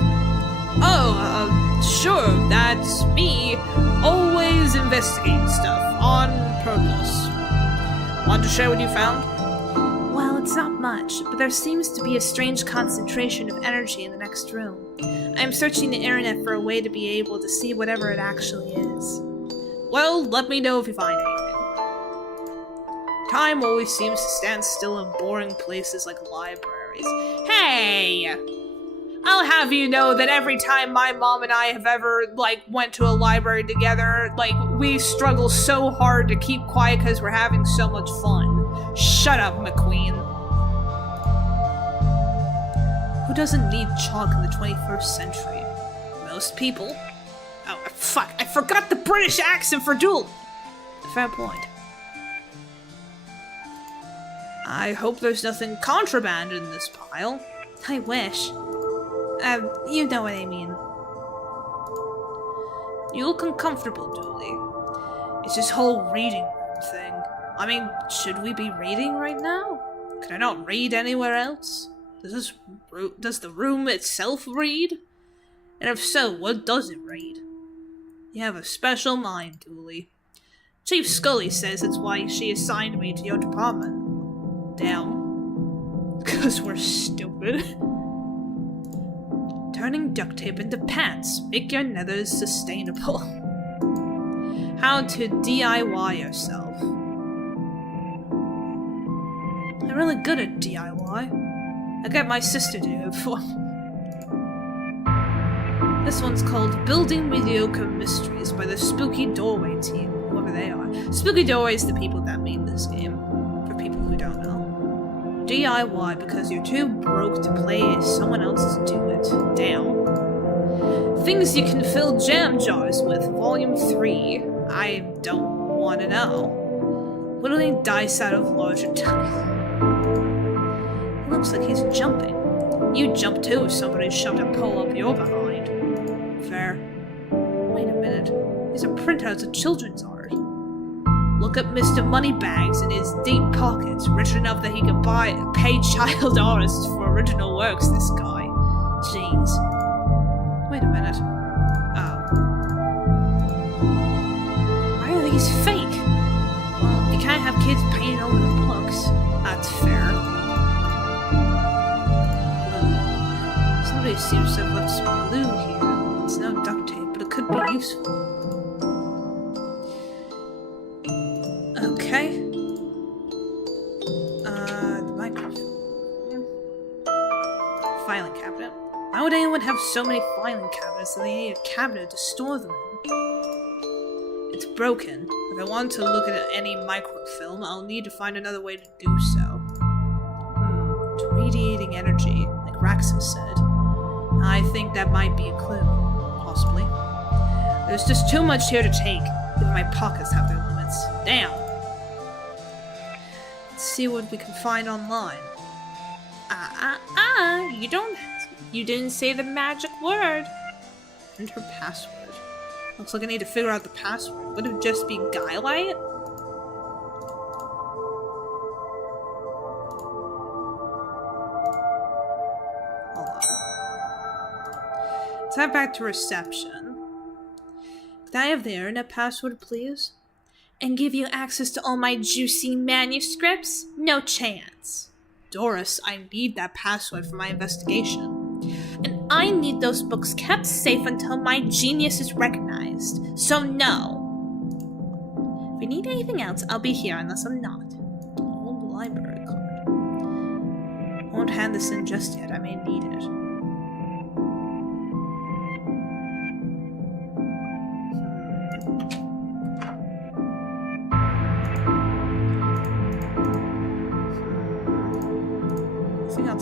Oh, sure, that's me. Always investigating stuff, on purpose. Want to share what you found? Well, it's not much, but there seems to be a strange concentration of energy in the next room. I'm searching the internet for a way to be able to see whatever it actually is. Well, let me know if you find anything. Time always seems to stand still in boring places like libraries. Hey! I'll have you know that every time my mom and I have ever, went to a library together, we struggle so hard to keep quiet because we're having so much fun. Shut up, McQueen. Who doesn't need chalk in the 21st century? Most people. Oh, fuck, I forgot the British accent for dueling. Fair point. I hope there's nothing contraband in this pile. I wish. You know what I mean. You look uncomfortable, Dooley. It's this whole reading room thing. I mean, should we be reading right now? Can I not read anywhere else? Does the room itself read? And if so, what does it read? You have a special mind, Dooley. Chief Scully says it's why she assigned me to your department. Damn. Because we're stupid. Turning duct tape into pants. Make your nethers sustainable. How to DIY yourself. I'm really good at DIY. I got my sister to do it for me. This one's called Building Mediocre Mysteries by the Spooky Doorway team, whoever they are. Spooky Doorway is the people that made this game, for people who don't know. DIY because you're too broke to play someone else's do it. Damn. Things you can fill jam jars with, Volume 3. I don't want to know. Whittling dice out of larger tiles. It looks like he's jumping. You'd jump too if somebody shoved a pole up your behind. Fair. Wait a minute. These are printouts of children's art. Look at Mr. Moneybags in his deep pockets, rich enough that he could pay child artists for original works, this guy. Jeez. Wait a minute. Oh. Why are these fake? Well, you can't have kids painting over the books. That's fair. Glue. Somebody seems to have left some glue here. It's no duct tape, but it could be useful. Okay. The microphone. Filing cabinet. Why would anyone have so many filing cabinets that they need a cabinet to store them in? It's broken. If I want to look at any microfilm, I'll need to find another way to do so. It's radiating energy, like Raxa said. I think that might be a clue. Possibly. There's just too much here to take. Even my pockets have their limits. Damn. See what we can find online. You didn't say the magic word. Enter password. Looks like I need to figure out the password. Would it just be Guylite? Hold on. Let's head back to reception. Can I have the internet password, please? And give you access to all my juicy manuscripts? No chance. Doris, I need that password for my investigation. And I need those books kept safe until my genius is recognized. So no. If you need anything else, I'll be here unless I'm not. Old library card. Won't hand this in just yet. I may need it.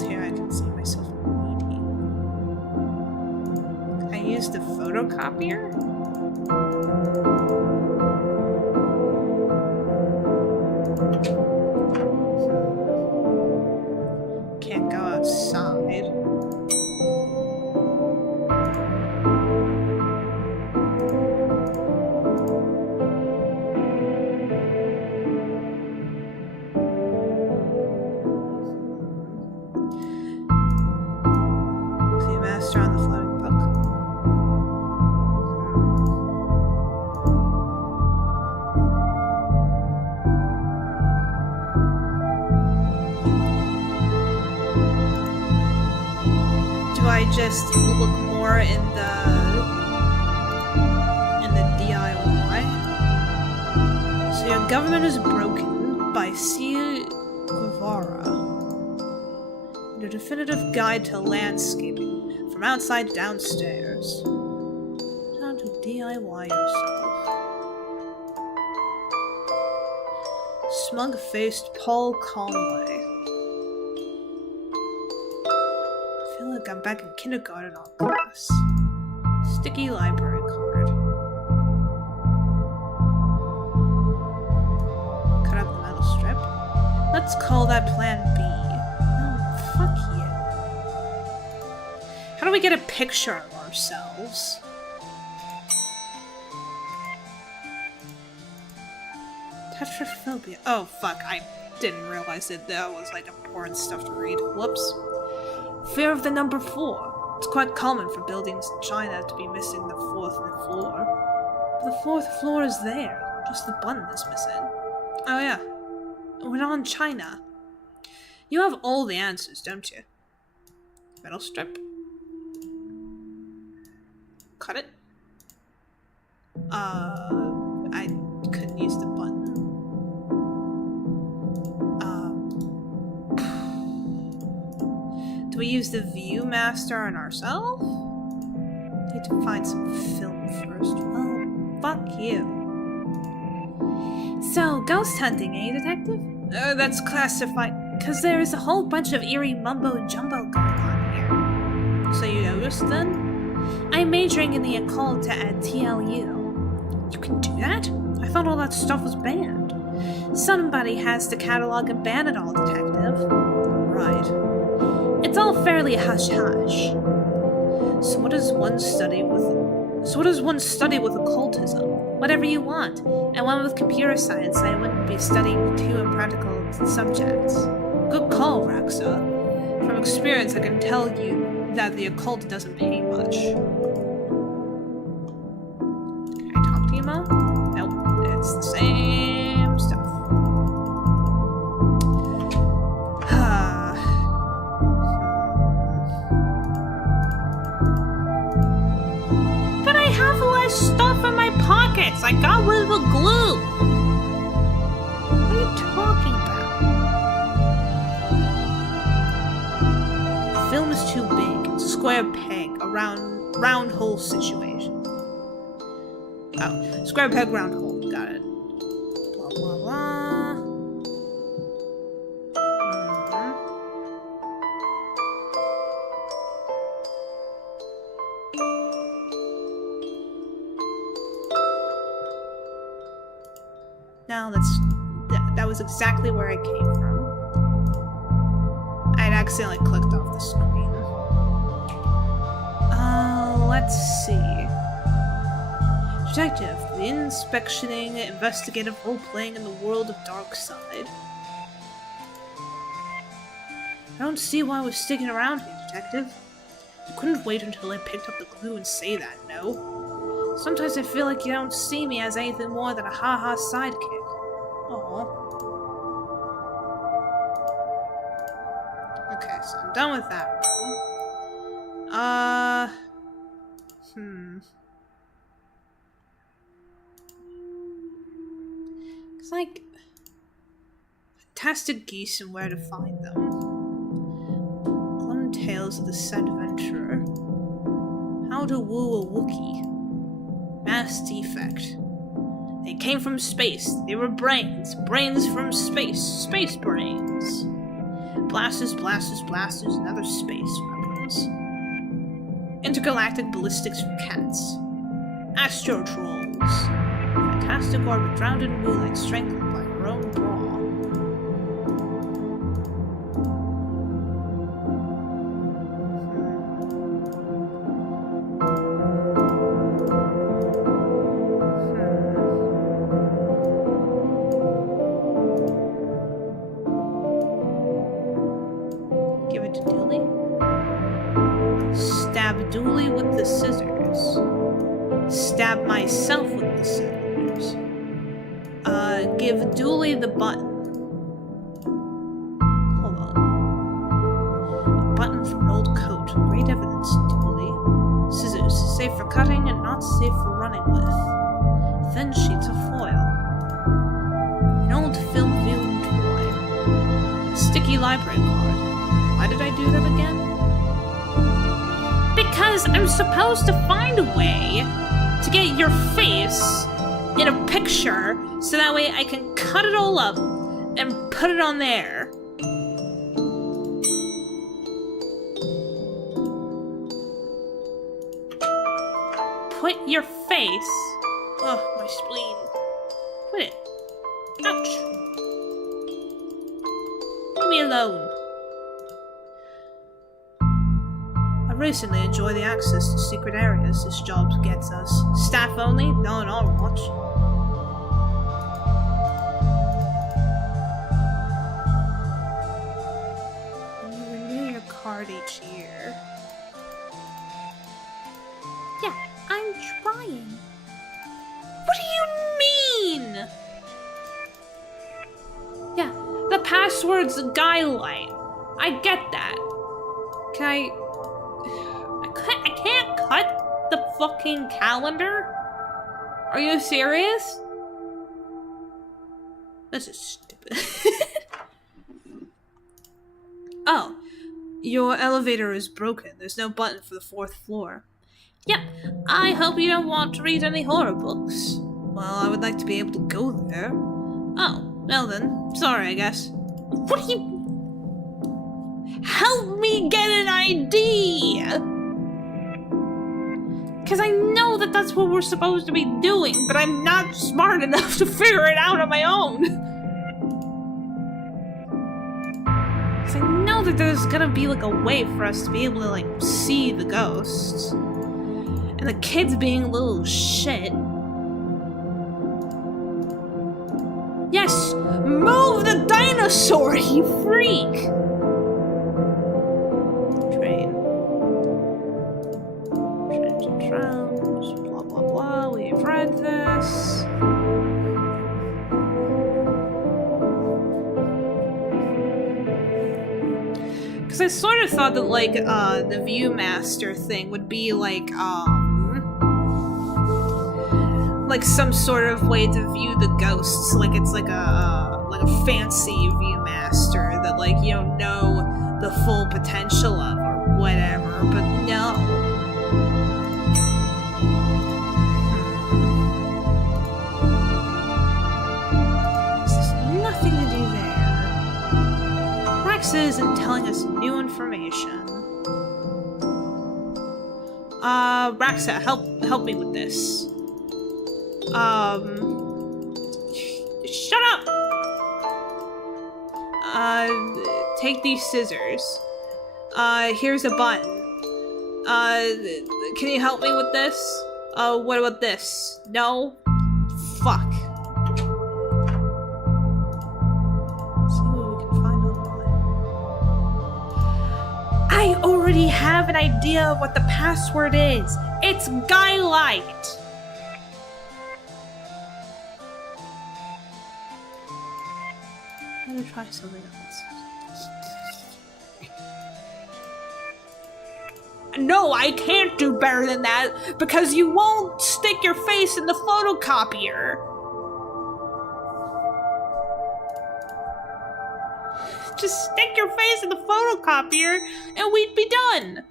Here I can see myself reading. Can I use the photocopier? Can't go outside. just look more in the DIY. So your government is broken by C. Guevara. The definitive guide to landscaping from outside downstairs. How to DIY yourself. Smug-faced Paul Conway. I feel like I'm back in kindergarten on class. Sticky library card. Cut out the metal strip. Let's call that Plan B. Oh, fuck you. How do we get a picture of ourselves? Tetraphobia. Oh, fuck. I didn't realize that was like important stuff to read. Whoops. Fear of the number 4. It's quite common for buildings in China to be missing the 4th floor. But the 4th floor is there. Just the button is missing. Oh yeah. We're not in China. You have all the answers, don't you? Metal strip. Cut it. I couldn't use the button. Do we use the Viewmaster on ourselves? Need to find some film first. Well, fuck you. So, ghost hunting, eh, detective? That's classified, because there is a whole bunch of eerie mumbo-jumbo going on here. So you noticed, then? I'm majoring in the occult at TLU. You can do that? I thought all that stuff was banned. Somebody has to catalog and ban it all, detective. Right. It's all fairly hush-hush. So what does one study with occultism? Whatever you want. And one with computer science, I wouldn't be studying two impractical subjects. Good call, Raxa. From experience, I can tell you that the occult doesn't pay much. Can I talk to you, Mo? Nope, it's the same stuff. But I have less stuff in my pockets. I got rid of the glue. What are you talking about? The film is too big. It's a square peg, a round hole situation. Oh, square peg, round hole. Got it. Blah, blah, blah. Now that was exactly where I came from. I had accidentally clicked off the screen. Let's see. Detective, the inspectioning, investigative role-playing in the world of Darkside. I don't see why we're sticking around here, Detective. You couldn't wait until I picked up the clue and say that, no? Sometimes I feel like you don't see me as anything more than a ha-ha sidekick. Aww. Okay, so I'm done with that room. It's like fantastic geese and where to find them. Glum tales of the sad adventurer. How to woo a Wookiee. Mass defect. They came from space. They were brains. Brains from space. Space brains. Blasters, blasters, blasters, and other space weapons. Intergalactic ballistics for cats. Astro trolls. Fantastic orbit drowned in moonlight, strengthened by her own bra. Give it to Dooley. Stab Dooley with the scissors. Stab myself with the scissors. Give Dooley the button. Hold on. A button from an old coat. Great evidence. Safe for cutting and not safe for running with. Thin sheets of foil. An old film viewing toy. A sticky library card. Why did I do that again? Because I'm supposed to find a way to get your face in a picture so that way I can cut it all up and put it on there. Put your face. Oh, my spleen. Quit it. Ouch. Leave me alone. I recently enjoy the access to secret areas this job gets us. Staff only? No, not much. You renew your card each year. Yeah, I'm trying. What do you mean? Yeah, the password's Skylight. I get that. Can I can't cut the fucking calendar? Are you serious? This is stupid. Oh, your elevator is broken. There's no button for the 4th floor. Yep, I hope you don't want to read any horror books. Well, I would like to be able to go there. Oh, well then, sorry, I guess. What do you... Help me get an ID! Because I know that that's what we're supposed to be doing, but I'm not smart enough to figure it out on my own. Because I know that there's gonna be like a way for us to be able to like see the ghosts. And the kids being a little shit. Yes! Move the dinosaur, you freak! Train. Trains and trams, blah blah blah, we've read this. Because I sort of thought that, like, the Viewmaster thing would be, like some sort of way to view the ghosts, like it's like a fancy Viewmaster that, like, you don't know the full potential of or whatever, but no. There's nothing to do there. Rex isn't telling us new information. Raxa, help me with this. Shut up! Take these scissors. Here's a button. Can you help me with this? What about this? No? Fuck. Let's see what we can find online. I already have an idea of what the password is. It's Skylight. I'm gonna try something else. No, I can't do better than that because you won't stick your face in the photocopier. Just stick your face in the photocopier and we'd be done.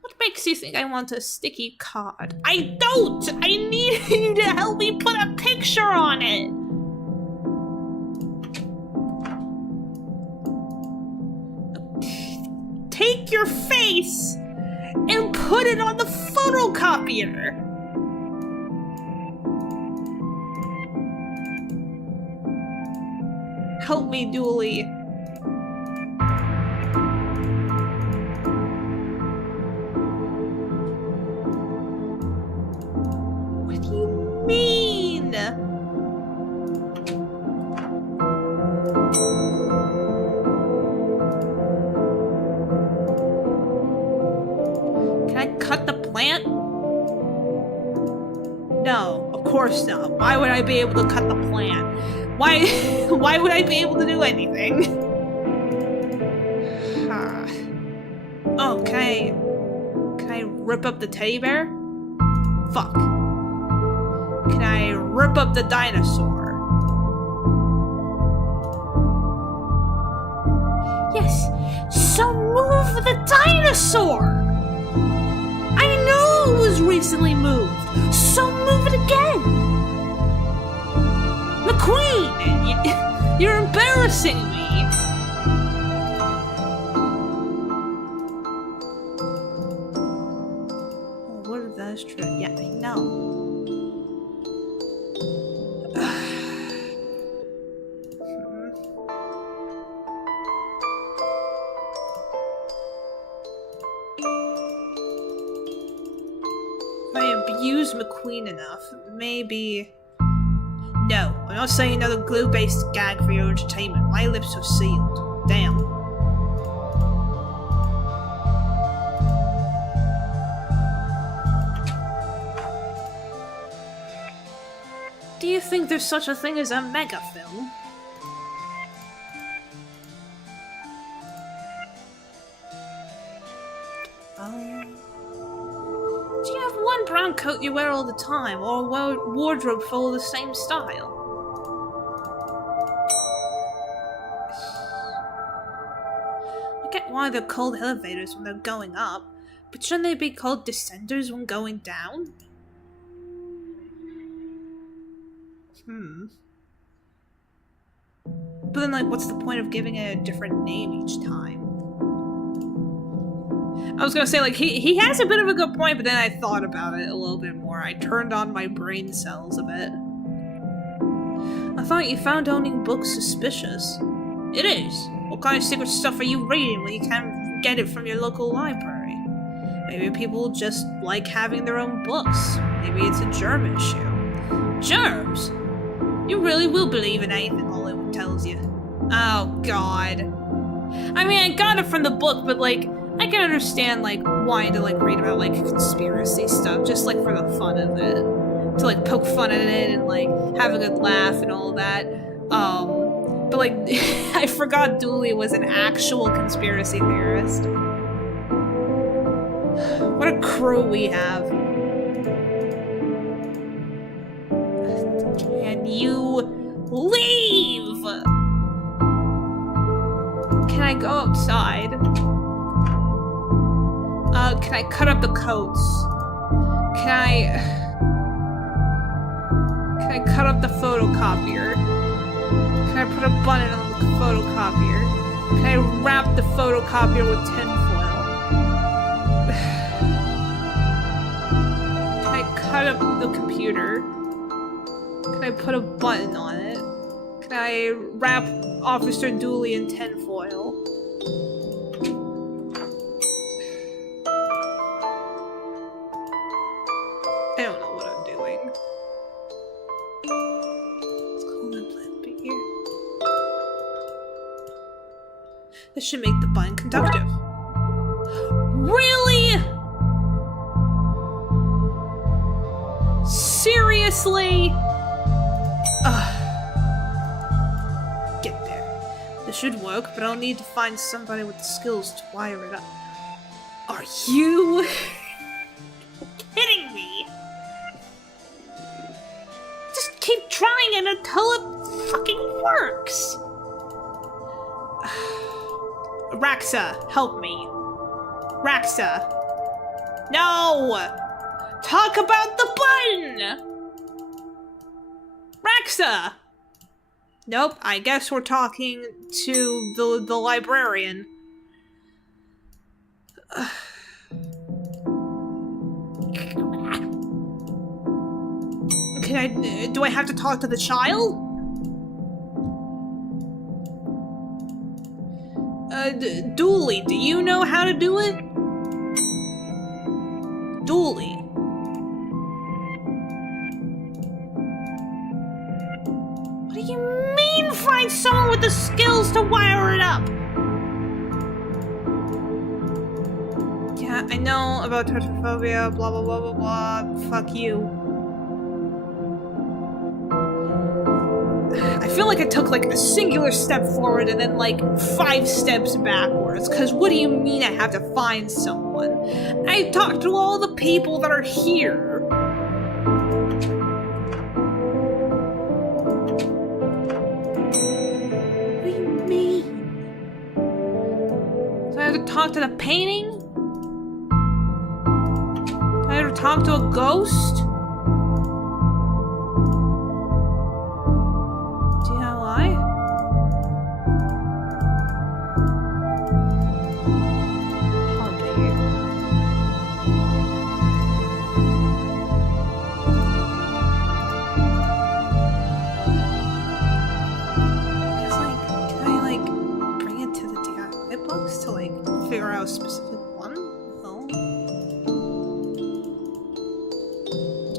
What makes you think I want a sticky card? I don't! I need you to help me put a picture on it! Take your face and put it on the photocopier! Help me, Dooley. What do you mean? Can I cut the plant? No, of course not. Why would I be able to cut the plant? Why would I be able to do anything? Oh, can I rip up the teddy bear? Fuck. Can I rip up the dinosaur? Yes, so move the dinosaur! I know it was recently moved, so move it again! McQueen, you're embarrassing me! Oh, what if that is true? Yeah, I know. If I abuse McQueen enough, maybe... No, I'm not saying another glue-based gag for your entertainment. My lips are sealed. Damn. Do you think there's such a thing as a mega film? Do you have one brown coat you wear all the time, or a wardrobe full of the same style? I get why they're called elevators when they're going up, but shouldn't they be called descenders when going down? But then, like, what's the point of giving it a different name each time? I was gonna say, like, he has a bit of a good point, but then I thought about it a little bit more. I turned on my brain cells a bit. I thought you found owning books suspicious. It is. What kind of secret stuff are you reading when you can't get it from your local library? Maybe people just like having their own books. Maybe it's a germ issue. Germs? You really will believe in anything Hollywood tells you. Oh, God. I mean, I got it from the book, but, like, I can understand, like, wanting to, like, read about, like, conspiracy stuff, just, like, for the fun of it. To, like, poke fun at it and, like, have a good laugh and all that. But, like, I forgot Dooley was an actual conspiracy theorist. What a crew we have. Can you leave? Can I go outside? Can I cut up the coats? Can I cut up the photocopier? Can I put a button on the photocopier? Can I wrap the photocopier with tinfoil? Can I cut up the computer? Can I put a button on it? Can I wrap Officer Dooley in tinfoil? I don't know what I'm doing. Let's call that plan B here. This should make the button conductive. Really? Seriously? Get there. This should work, but I'll need to find somebody with the skills to wire it up. Are you kidding me? Just keep trying it until it fucking works. Raxa, help me. Raxa. No! Talk about the button! Raxa! Nope, I guess we're talking to the librarian. Do I have to talk to the child? Dooley, do you know how to do it? Dooley. What do you mean, find someone with the skills to wire it up? Yeah, I know about tetraphobia, blah blah blah blah blah. Fuck you. I feel like I took like a singular step forward and then like 5 steps backwards. Cause what do you mean I have to find someone? I talked to all the people that are here. What do you mean? So I have to talk to the painting? Do I have to talk to a ghost?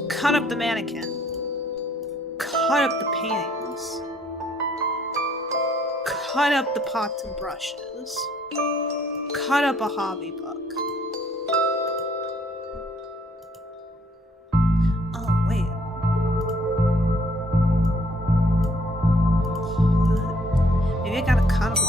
Cut up the mannequin. Cut up the paintings. Cut up the pots and brushes. Cut up a hobby book. Oh, wait. Maybe I gotta cut up a book.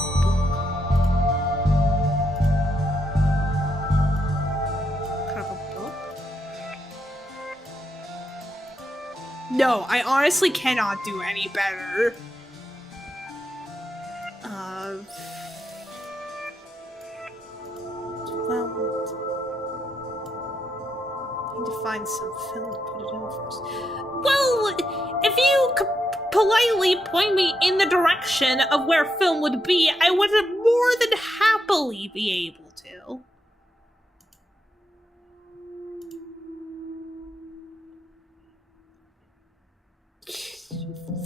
No, I honestly cannot do any better. Well, I need to find some film to put it in first. Well, if you could politely point me in the direction of where film would be, I would more than happily be able to.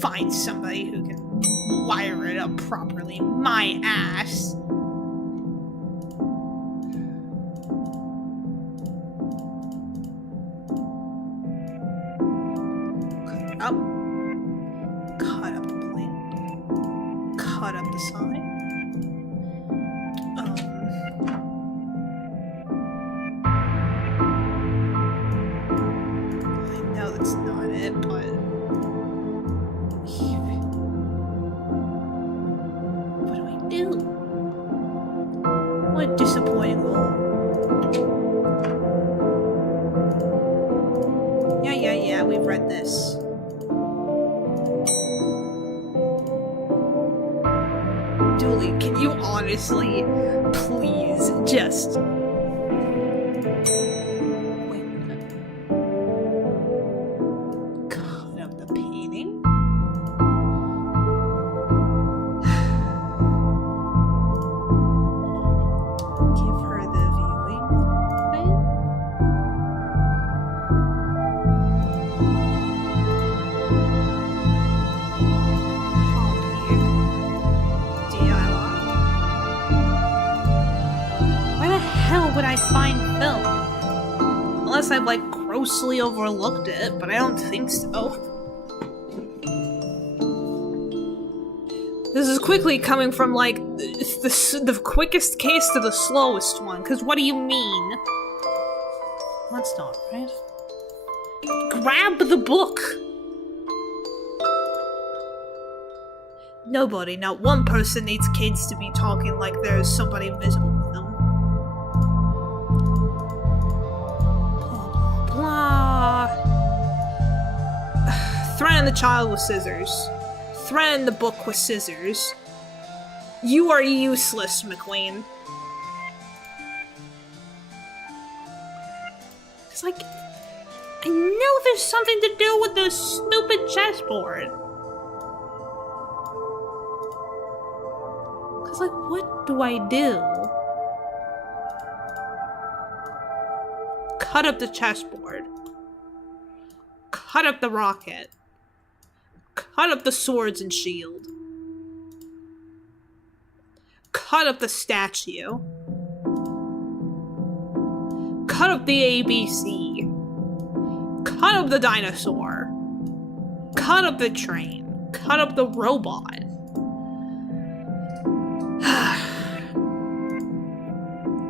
Find somebody who can wire it up properly. My ass. Cut up the plane. Cut up the sign. I know that's not it, but what a disappointing goal. Yeah, we've read this. Dooley, can you honestly, please, just... Wait a minute. Cut up the painting? Would I find film? Unless I've like grossly overlooked it, but I don't think so. This is quickly coming from like the quickest case to the slowest one, because what do you mean? That's not right. Grab the book! Nobody, not one person needs kids to be talking like there's somebody visible. Threaten the child with scissors. Threaten the book with scissors. You are useless, McLean. It's like, I know there's something to do with this stupid chessboard. Cause like, what do I do? Cut up the chessboard. Cut up the rocket. Cut up the swords and shield. Cut up the statue. Cut up the ABC. Cut up the dinosaur. Cut up the train. Cut up the robot.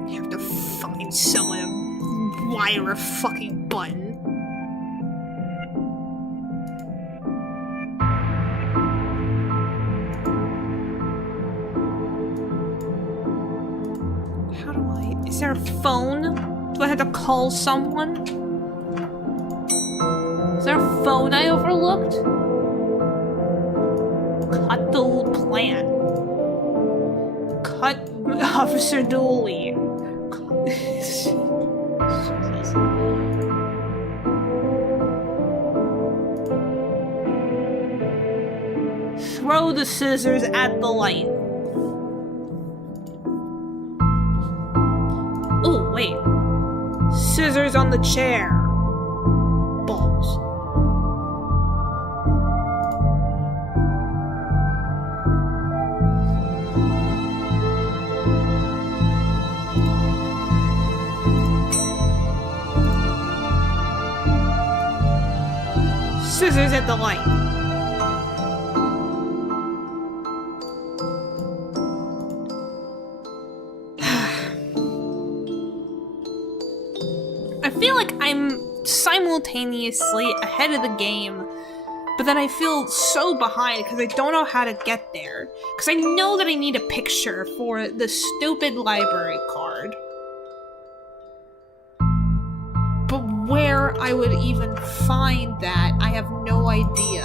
You have to find someone to wire a fucking button. Is there a phone? Do I have to call someone? Is there a phone I overlooked? Cut the plan. Cut Officer Dooley. Throw the scissors at the light. Oh, wait. Scissors on the chair. Balls. Scissors at the light. I feel like I'm simultaneously ahead of the game, but then I feel so behind because I don't know how to get there. Because I know that I need a picture for the stupid library card. But where I would even find that, I have no idea.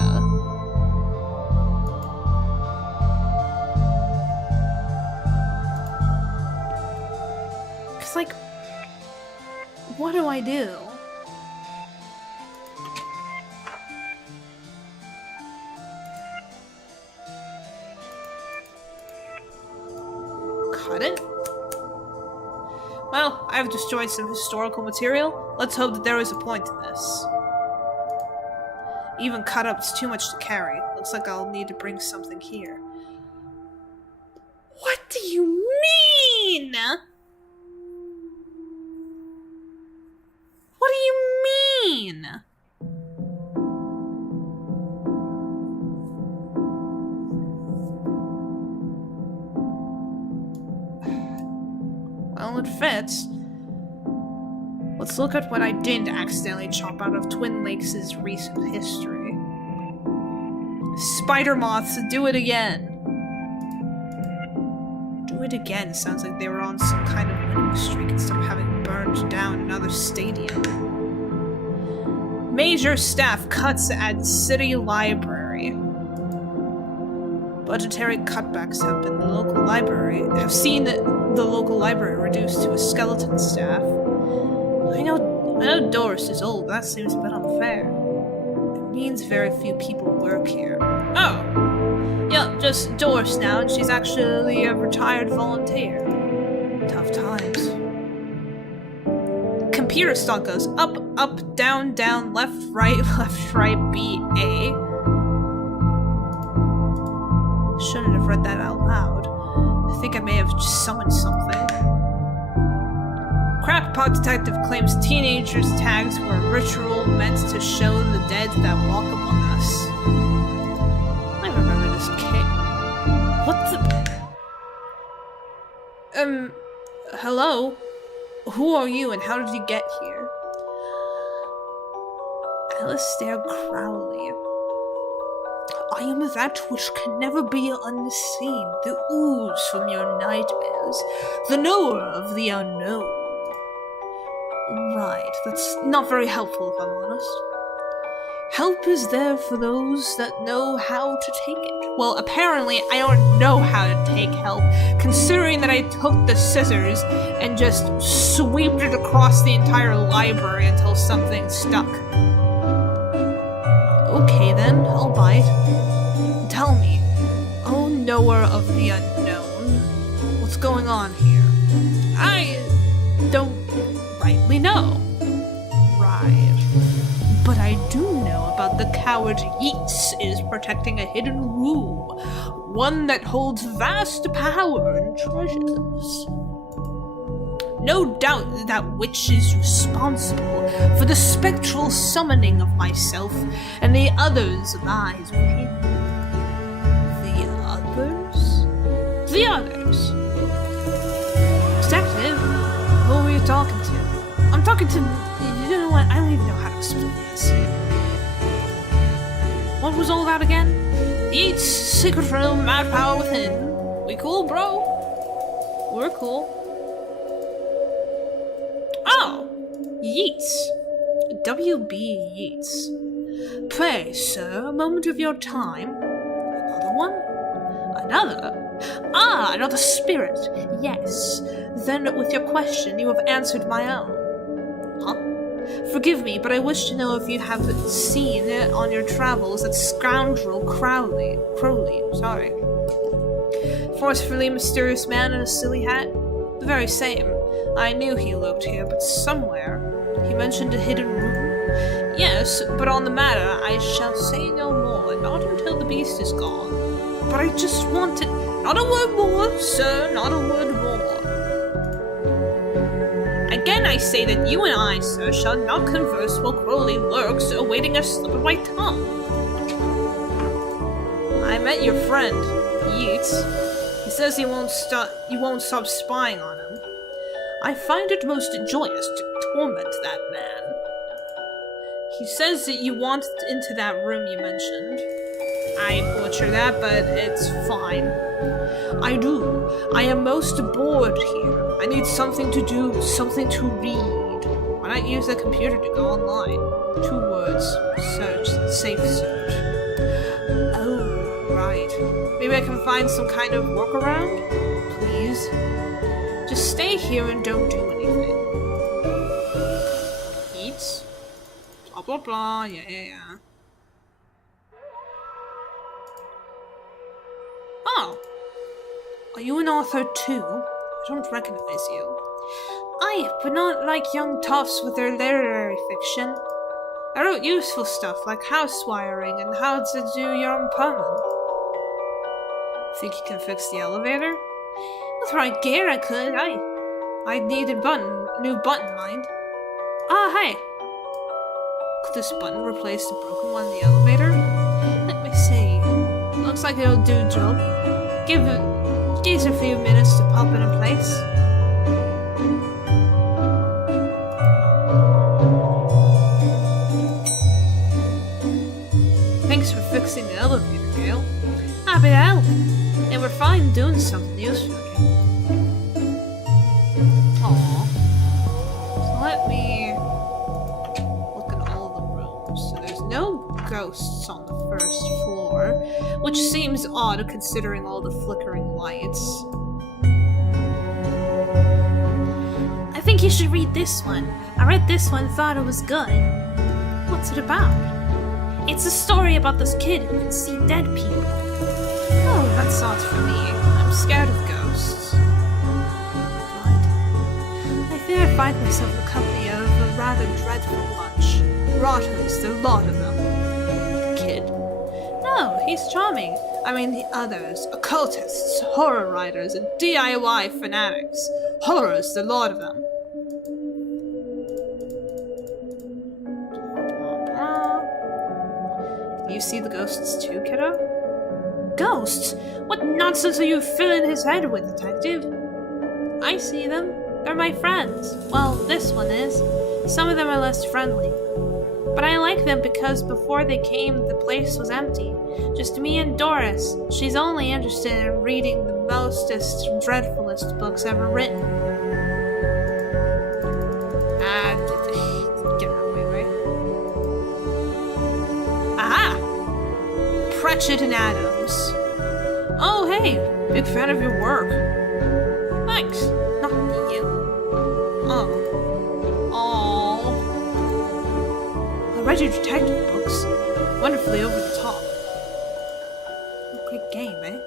Cause like, what do I do? Cut it? Well, I've destroyed some historical material. Let's hope that there is a point to this. Even cut up's too much to carry. Looks like I'll need to bring something here. What do you mean? What do you mean? Well, it fits. Let's look at what I didn't accidentally chop out of Twin Lakes' recent history. Spider moths, do it again. Do it again sounds like they were on some kind of winning streak instead of having burned down another stadium. Major staff cuts at city library. Budgetary cutbacks have seen the local library reduced to a skeleton staff. I know Doris is old, but that seems a bit unfair. It means very few people work here. Oh, yeah, just Doris now, and she's actually a retired volunteer. Tough times. Computer stock goes up, up, down, down, left, right, B, A. Shouldn't have read that out loud. I think I may have just summoned something. Crackpot detective claims teenagers' tags were a ritual meant to show the dead that walk among us. I remember this case. What the? Hello? Who are you and how did you get here? Alistair Crowley. I am that which can never be unseen, the ooze from your nightmares, the knower of the unknown. Right, that's not very helpful if I'm honest. Help is there for those that know how to take it. Well, apparently I don't know how to take help, considering that I took the scissors and just sweeped it across the entire library until something stuck. Okay then, I'll bite. Tell me, oh knower of the unknown, what's going on here? I don't rightly know. Right. But I do know about the coward Yeats is protecting a hidden room, one that holds vast power and treasures. No doubt that witch is responsible for the spectral summoning of myself and the others lies within. The others? The others. Detective, who are you talking to? I'm talking to... You know what? I don't even know how to explain this. What was all that again? Yeats, secret room, mad power within. We cool, bro? We're cool. Yeats. W.B. Yeats. Pray, sir, a moment of your time. Another one? Another? Ah, another spirit. Yes. Then, with your question, you have answered my own. Huh? Forgive me, but I wish to know if you have seen on your travels that scoundrel Crowley. Sorry. Forcefully mysterious man in a silly hat? The very same. I knew he lurked here, but somewhere. He mentioned a hidden room. Yes, but on the matter I shall say no more, not until the beast is gone. But I just wanted... Not a word more, sir, not a word more. Again I say that you and I, sir, shall not converse while Crowley lurks, awaiting a slip of my tongue. I met your friend, Yeats. He says you won't stop spying on him. I find it most joyous to torment that man. He says that you want into that room you mentioned. I butcher that, but it's fine. I do. I am most bored here. I need something to do, something to read. Why not use the computer to go online? 2 words. Search. Safe search. Oh, right. Maybe I can find some kind of workaround? Please? Just stay here and don't do anything. Eat. Blah blah blah. Yeah. Oh. Are you an author too? I don't recognize you. Aye, but not like young toffs with their literary fiction. I wrote useful stuff like house wiring and how to do your own plumbing. Think you can fix the elevator? With right gear I could, I'd need a new button, mind. Ah, hey! Could this button replace the broken one in the elevator? Let me see. Looks like it'll do job. Give it a few minutes to pop it in place. Thanks for fixing the elevator, Gail. Happy to help. And we're fine doing something useful. Aww. So let me look at all the rooms. So there's no ghosts on the first floor, which seems odd considering all the flickering lights. I think you should read this one. I read this one, thought it was good. What's it about? It's a story about this kid who can see dead people. Oh, that's not for me. I'm scared of ghosts. But I think I find myself in the company of a rather dreadful bunch. Rotters, the lot of them. The kid? No, he's charming. I mean the others. Occultists, horror writers, and DIY fanatics. Horrors, the lot of them. You see the ghosts too, kiddo? Ghosts? What nonsense are you filling his head with, detective? I see them. They're my friends. Well, this one is. Some of them are less friendly. But I like them because before they came, the place was empty. Just me and Doris. She's only interested in reading the mostest, dreadfulest books ever written. Get out of my way. Aha! Pratchett and Adams. Oh, hey! Big fan of your work. Thanks. Not you. Oh. I read your detective books. Wonderfully over the top. Great game, eh?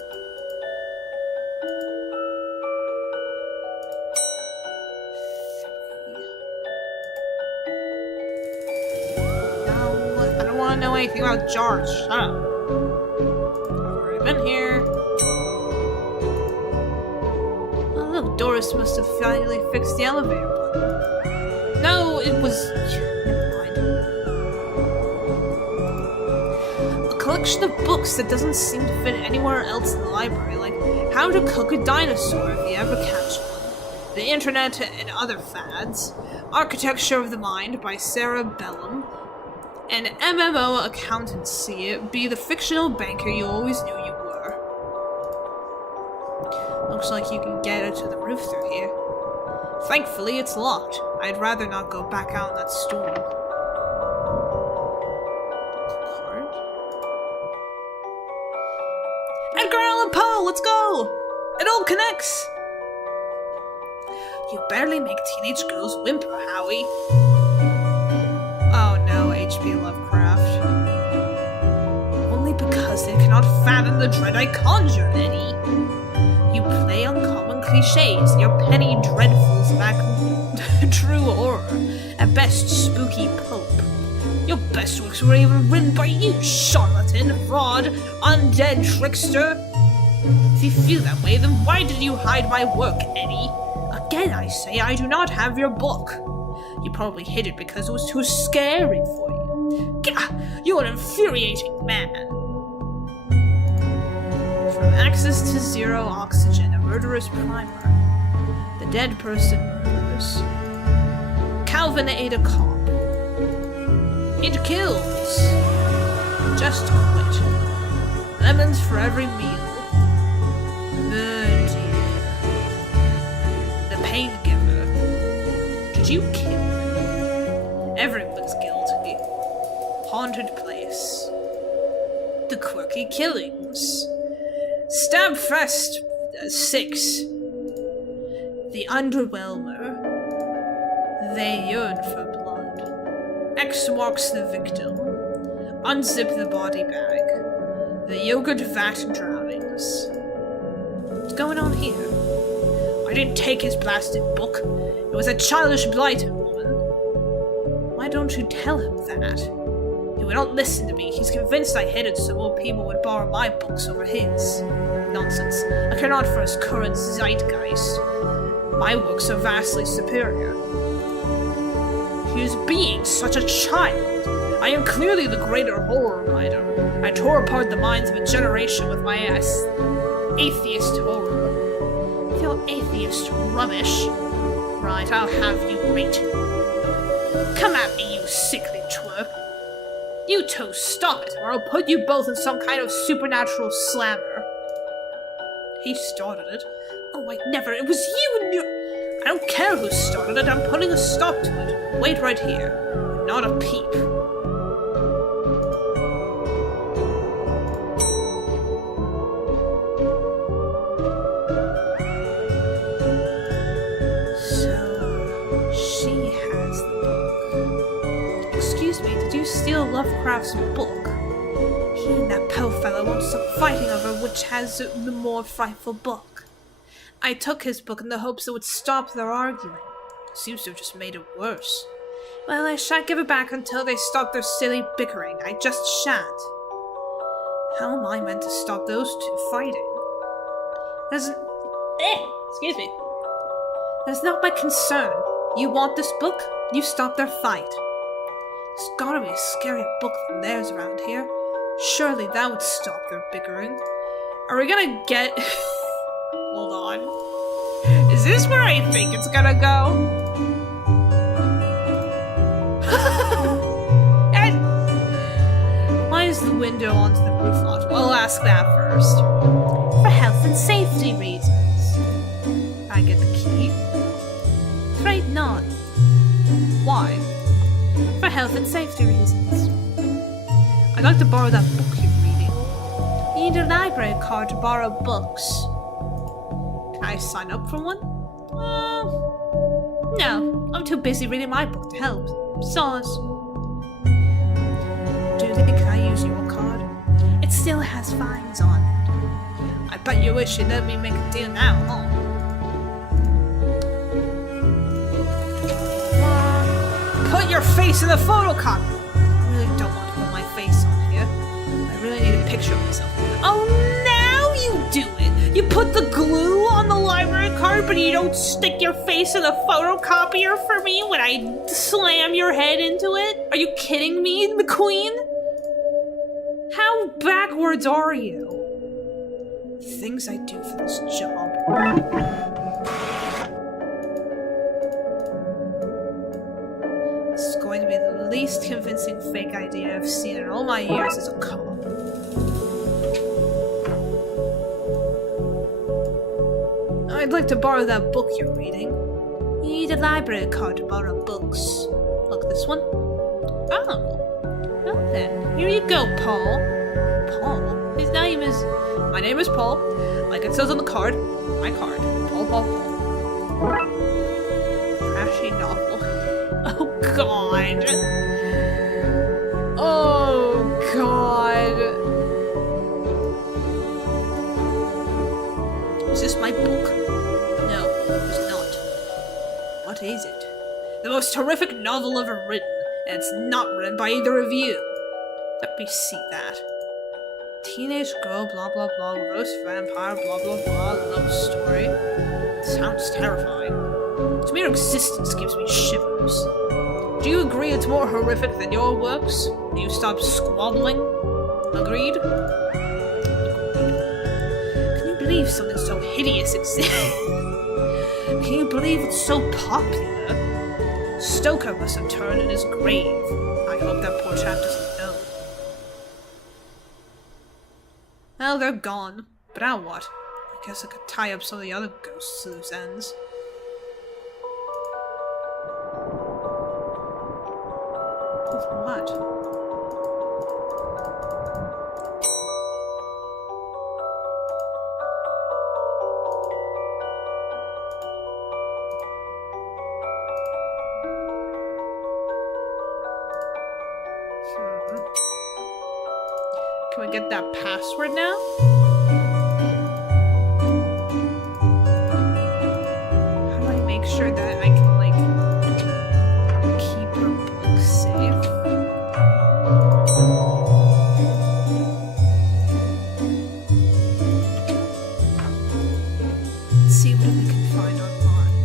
No, I don't want to know anything about George. Shut up. I've already been here. Oh, look, Doris must have finally fixed the elevator button. No, it was... collection of books that doesn't seem to fit anywhere else in the library, like How to Cook a Dinosaur if you ever catch one, The Internet and Other Fads, Architecture of the Mind by Sarah Bellum, and MMO Accountancy, Be the Fictional Banker You Always Knew You Were. Looks like you can get it to the roof through here. Thankfully, it's locked. I'd rather not go back out in that storm. Card? Edgar Allan Poe, let's go! It all connects! You barely make teenage girls whimper, Howie. Oh no, H.P. Lovecraft. Only because they cannot fathom the dread I conjure, Eddie. You play on common cliches, your penny dreadfuls lack true horror, at best spooky pulp. Your best works were even written by you, charlatan, fraud, undead trickster. If you feel that way, then why did you hide my work, Eddie? Again, I say I do not have your book. You probably hid it because it was too scary for you. Gah! You're an infuriating man. From access to zero oxygen, a murderous primer. The dead person murders. Calvin ate a cop. It kills. Just quit. Lemons for every meal. Oh dear. The pain giver. Did you kill him? Everyone's guilty. Haunted place. The quirky killings. Stabfest 6. The underwhelmer. They yearn for blood. X marks the victim. Unzip the body bag. The yogurt vat drownings. What's going on here? I didn't take his blasted book. It was a childish blighted woman. Why don't you tell him that? He would not listen to me. He's convinced I hid it so more people would borrow my books over his. Nonsense. I care not for his current zeitgeist. My works are vastly superior. He is being such a child. I am clearly the greater horror writer. I tore apart the minds of a generation with my atheist horror. With your atheist rubbish. Right, I'll have you wait. Come at me, you sickly twerp. You two, stop it, or I'll put you both in some kind of supernatural slammer. He started it. Oh, I never. It was you and your... I don't care who started it. I'm putting a stop to it. Wait right here. Not a peep. So, she has the book. Excuse me, did you steal Lovecraft's book? He and that Poe fellow won't stop fighting over which has the more frightful book. I took his book in the hopes it would stop their arguing. Seems to have just made it worse. Well, I shan't give it back until they stop their silly bickering. I just shan't. How am I meant to stop those two fighting? Excuse me. That's not my concern. You want this book? You stop their fight. There's gotta be a scarier book than theirs around here. Surely that would stop their bickering. Are we gonna get... Hold on. Is this where I think it's gonna go? Why is the window onto the roof locked? We'll ask that first. For health and safety reasons. I get the key. Afraid not. Why? For health and safety reasons. I'd like to borrow that book you're reading. You need a library card to borrow books. Can I sign up for one? No. I'm too busy reading my book to help. Soz. Do you think I use your card? It still has fines on it. I bet you wish you'd let me make a deal now, huh? Put your face in the photocopy! I really don't want to put my face on here. I really need a picture of myself. Oh, now you do it! You put the glue on the library card, but you don't stick your face in the photocopier for me when I slam your head into it? Are you kidding me, McQueen? How backwards are you? Things I do for this job. This is going to be the least convincing fake idea I've seen in all my years as a cop. I'd like to borrow that book you're reading. You need a library card to borrow books. Look, this one. Oh. Well then, here you go, Paul. Paul? His name is... My name is Paul. Like it says on the card. My card. Paul, Paul, Paul. Trashy novel. Oh, God. Oh, God. Is this my book? No, it's not. What is it? The most horrific novel ever written, and it's not written by either of you. Let me see that. Teenage girl, blah blah blah, roast vampire, blah blah blah, love story. Sounds terrifying. Its mere existence gives me shivers. Do you agree it's more horrific than your works? Do you stop squabbling? Agreed? Can you believe something so hideous exists? Can you believe it's so popular? Stoker must have turned in his grave. I hope that poor chap doesn't know. Well, they're gone. But now what? I guess I could tie up some of the other ghosts' loose ends. What? Can we get that password now? How do I make sure that I can, like, keep her book safe? Let's see what we can find online.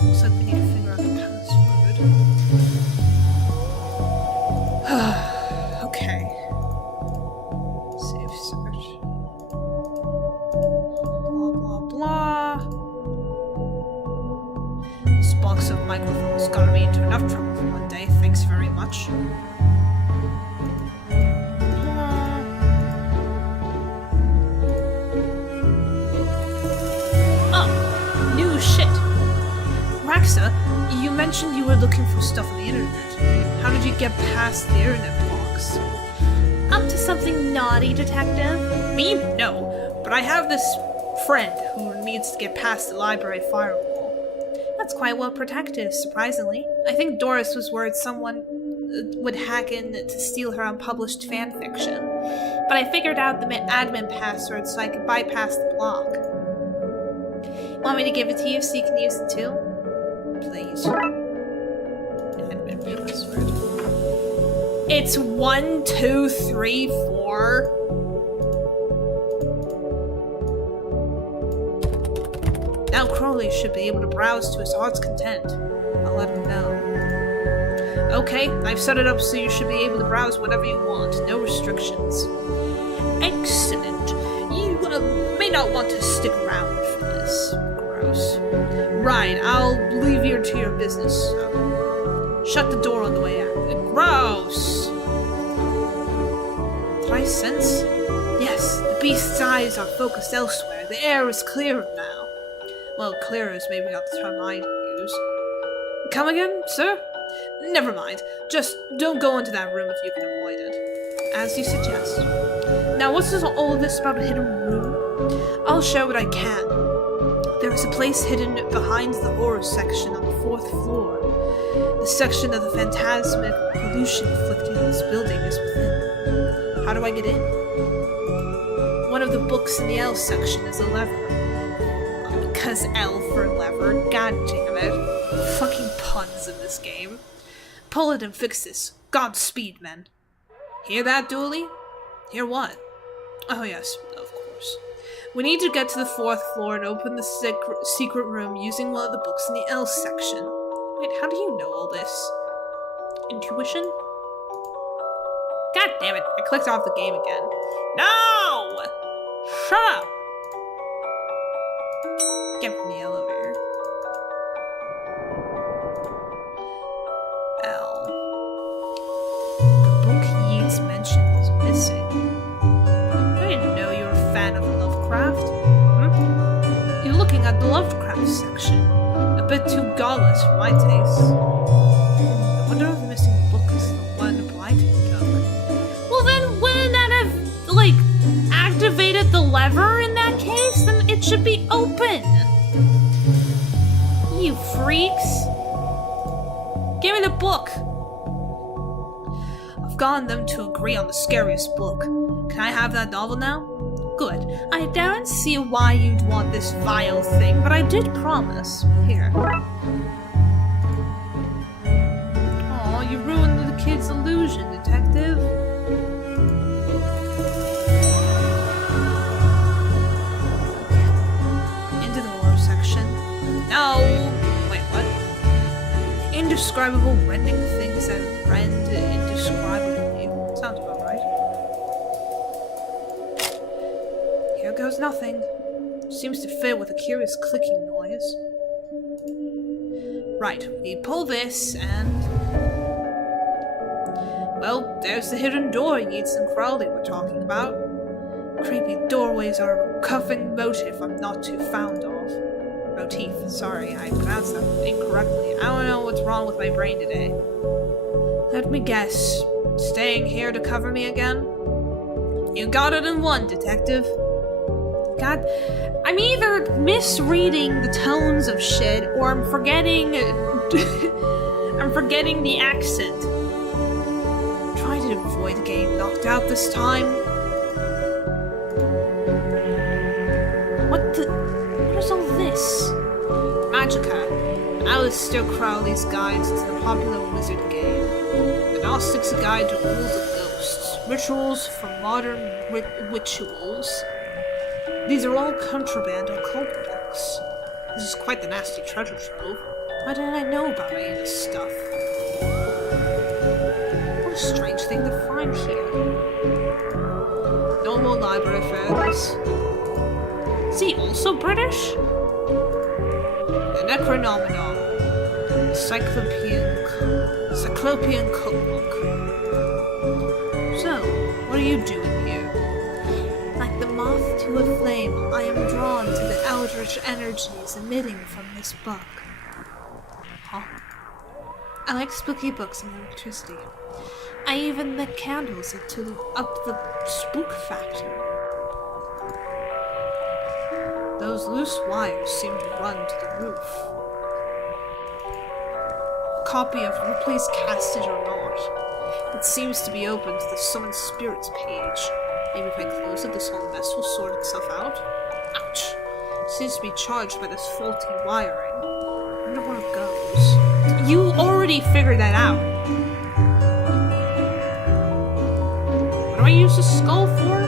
Looks like we need to figure out the password. Okay. Save search. Blah blah blah. This box of microphones got me into enough trouble for one day. Thanks very much. Oh, new shit. Raxa, you mentioned you were looking for stuff on the internet. How did you get past the internet box? Up to something naughty, Detective? Me? No. But I have this friend who needs to get past the library firewall. That's quite well protected, surprisingly. I think Doris was worried someone would hack in to steal her unpublished fanfiction. But I figured out the admin password so I could bypass the block. Want me to give it to you so you can use it too? Please. Admin password. It's 1, 2, 3, 4. Now Crowley should be able to browse to his heart's content. I'll let him know. Okay, I've set it up so you should be able to browse whatever you want. No restrictions. Excellent. You may not want to stick around for this. Gross. Right, I'll leave you to your business. Shut the door on the way out. Gross! Did I sense? Yes, the beast's eyes are focused elsewhere. The air is clearer now. Well, clearer is maybe not the term I'd use. Come again, sir? Never mind. Just don't go into that room if you can avoid it. As you suggest. Now, what's all this about a hidden room? I'll show what I can. There is a place hidden behind the horror section on the 4th floor. The section of the phantasmic pollution afflicting this building is within. How do I get in? One of the books in the L section is a lever. Because L for lever. God damn it. Fucking puns in this game. Pull it and fix this. Godspeed, men. Hear that, Dooley? Hear what? Oh yes, of course. We need to get to the 4th floor and open the secret room using one of the books in the L section. Wait, how do you know all this? Intuition? God damn it, I clicked off the game again. No! Shut up! Get from the elevator. L. The book Yeats mentioned is missing. I didn't know you were a fan of Lovecraft. You're looking at the Lovecraft section. A bit bit too godless for my taste. I wonder if the missing book is the one Blyton took. Well then, wouldn't that have, like, activated the lever in that case? Then it should be open! You freaks! Give me the book! I've gotten them to agree on the scariest book. Can I have that novel now? Good. I don't see why you'd want this vile thing, but I did promise. Here. Aw, you ruined the kid's illusion, detective. Into the horror section. No! Wait, what? Indescribable rending things that rend indescribably. Sounds about right. Here goes nothing. Seems to fit with a curious clicking noise. Right, we pull this and... well, there's the hidden door Yeats and Crowley were talking about. Creepy doorways are a recurring motif I'm not too fond of. Motif, sorry, I pronounced that incorrectly. I don't know what's wrong with my brain today. Let me guess. Staying here to cover me again? You got it in one, detective. God, I'm either misreading the tones of shit, or I'm forgetting... I'm forgetting the accent. Try to avoid getting knocked out this time. What is all this? Magica. Aleister Crowley's Guide to the Popular Wizard Game. The Gnostic's Guide to Rules of Ghosts. Rituals for Modern Rituals. These are all contraband occult books. This is quite the nasty treasure trove. Why didn't I know about any of this stuff? What a strange thing to find here. No more library fairs. Is he also British? The Necronomicon. Cyclopean cookbook. So, what are you doing here? Like the moth to a flame, I am drawn to the eldritch energies emitting from this book. Huh? I like spooky books and electricity. I even lit candles to up the spook factor. Those loose wires seem to run to the roof. A copy of Ripley's Cast It or Not. It seems to be open to the Summon Spirits page. Maybe if I close it, this whole mess will sort itself out. Ouch. It seems to be charged by this faulty wiring. I wonder where it goes. You already figured that out. What do I use the skull for?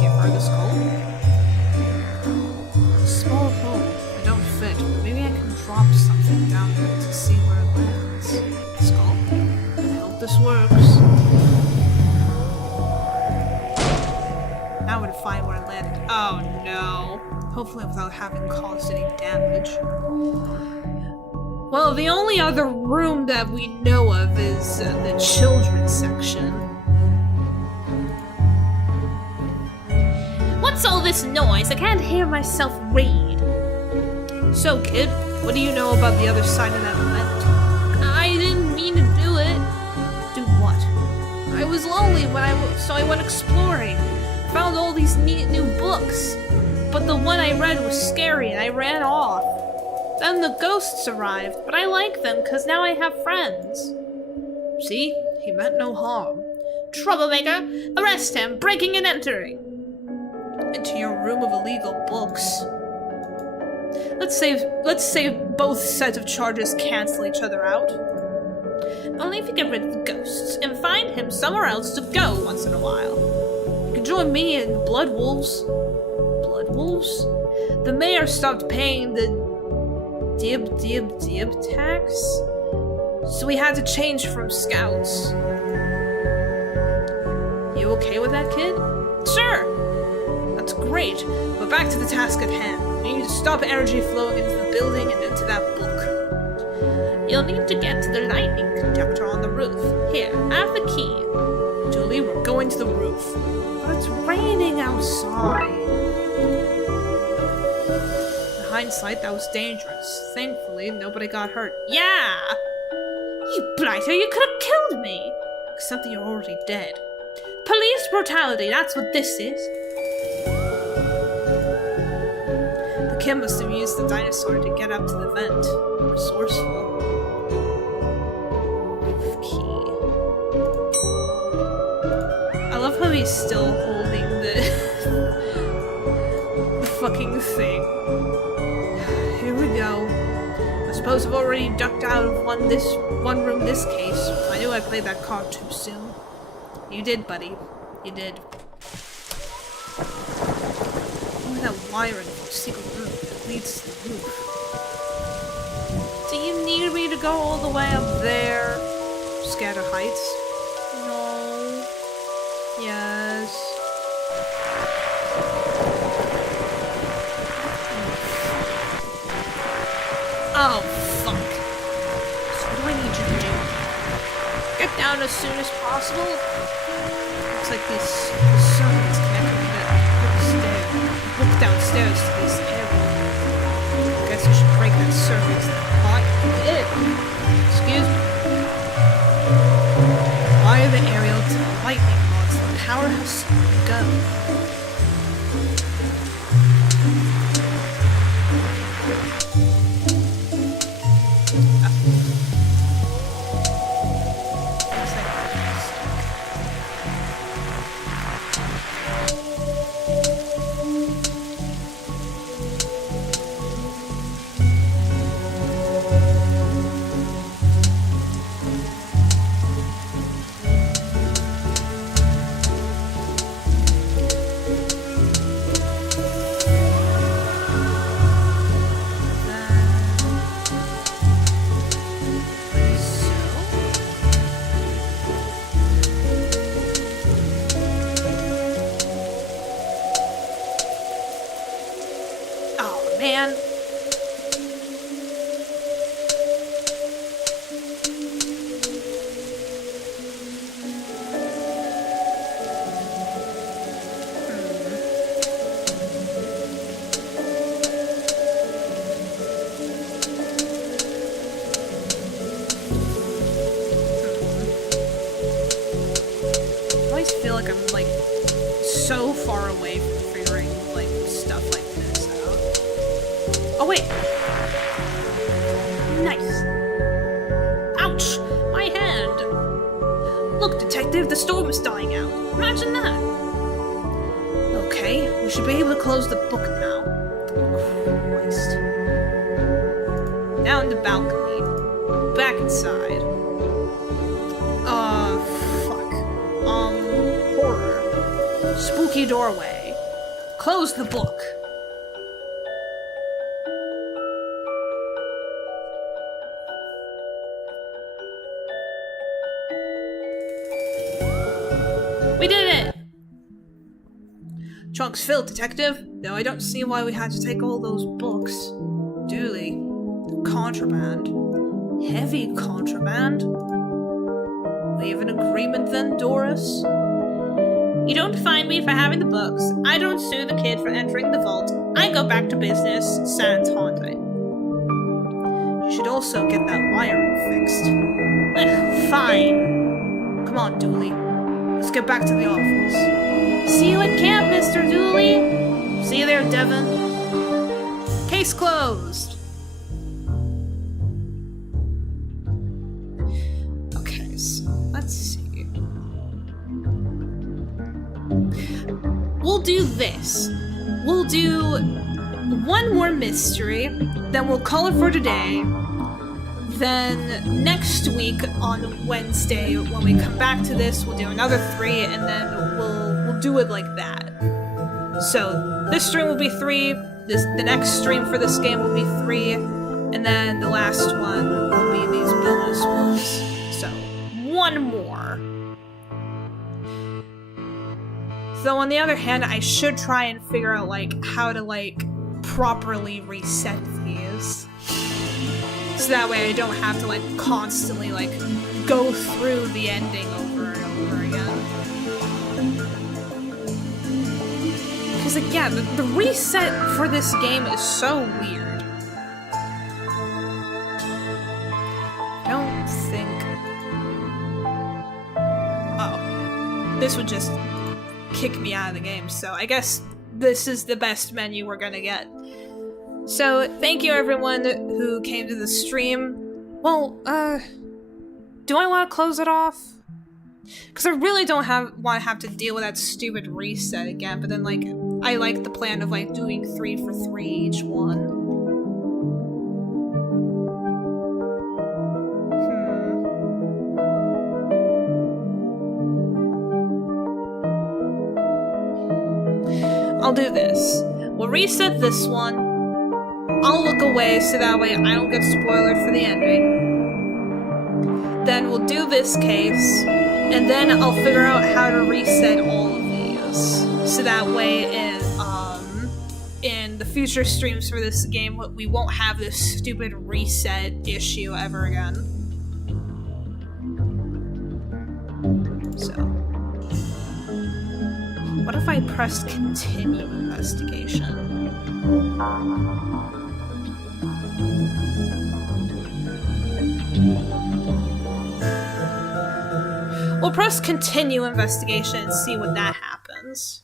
Give her the skull? Small hole. They don't fit. Maybe I can drop something down there to see where it lands. Skull? This works. Now we're to find where it landed. Oh no. Hopefully without having caused any damage. Well, the only other room that we know of is the children's section. What's all this noise? I can't hear myself read. So, kid, what do you know about the other side of that event? I didn't mean to do it. Do what? I was lonely so I went exploring. Found all these neat new books. But the one I read was scary and I ran off. Then the ghosts arrived, but I like them because now I have friends. See? He meant no harm. Troublemaker! Arrest him! Breaking and entering! Into your room of illegal books. Let's say both sets of charges cancel each other out. Only if you get rid of the ghosts and find him somewhere else to go once in a while. You can join me in Blood Wolves. Blood Wolves? The mayor stopped paying the dib tax, so we had to change from scouts. You okay with that, kid? Sure! That's great, but back to the task at hand. We need to stop energy flowing into the building and into that book. You'll need to get to the lightning conductor on the roof. Here, have the key. Julie, we're going to the roof. But it's raining outside. hindsight, that was dangerous. Thankfully, nobody got hurt. Yeah! You blighter, you could have killed me! Except that you're already dead. Police brutality, that's what this is. The kid must have used the dinosaur to get up to the vent. Resourceful. Key. I love how he's still holding the the fucking thing. Here we go. I suppose I've already ducked out of one room this case. I knew I played that card too soon. You did, buddy. You did. Look at that wire in the secret room that leads to the roof. Do you need me to go all the way up there? Scared of heights? No. Yes. Oh, fuck. So what do I need you to do? Get down as soon as possible? Looks like these servants connected to that book downstairs to this area. I guess I should break that servant's pot. Excuse me. Wire the aerial to the lightning rods. The powerhouse go. Man. I always feel like I'm like so far away from figuring like stuff like this out. Oh wait! Nice! Ouch! My hand! Look, detective, the storm is dying out. Imagine that! Okay, we should be able to close the book now. Christ. Down the balcony. Back inside. Fuck. Horror. Spooky doorway. Close the book. We did it! Trunk's filled, detective. Though I don't see why we had to take all those books. Dooley. Contraband. Heavy contraband? We have an agreement then, Doris? You don't fine me for having the books. I don't sue the kid for entering the vault. I go back to business, sans honte. You should also get that wiring fixed. Fine. Come on, Dooley. Let's get back to the office. See you at camp, Mr. Dooley. See you there, Devin. Case closed. Okay, so let's see. We'll do this. We'll do one more mystery, then we'll call it for today. Then next week on Wednesday, when we come back to this, we'll do another 3, and then we'll do it like that. So this stream will be 3. The next stream for this game will be 3, and then the last one will be these bonus ones. So one more. Though on the other hand, I should try and figure out like how to like properly reset these. So that way I don't have to like constantly like go through the ending over and over again. Because like yeah, the reset for this game is so weird. this would just kick me out of the game, so I guess this is the best menu we're gonna get. So, thank you everyone who came to the stream. Well, do I want to close it off? Because I really don't want to have to deal with that stupid reset again, but then, like, I like the plan of, like, doing 3 for 3 each one. I'll do this. We'll reset this one. I'll look away so that way I don't get spoiled for the ending. Then we'll do this case, and then I'll figure out how to reset all of these. So that way in the future streams for this game, we won't have this stupid reset issue ever again. So. What if I pressed continue investigation? We'll press continue investigation and see what that happens.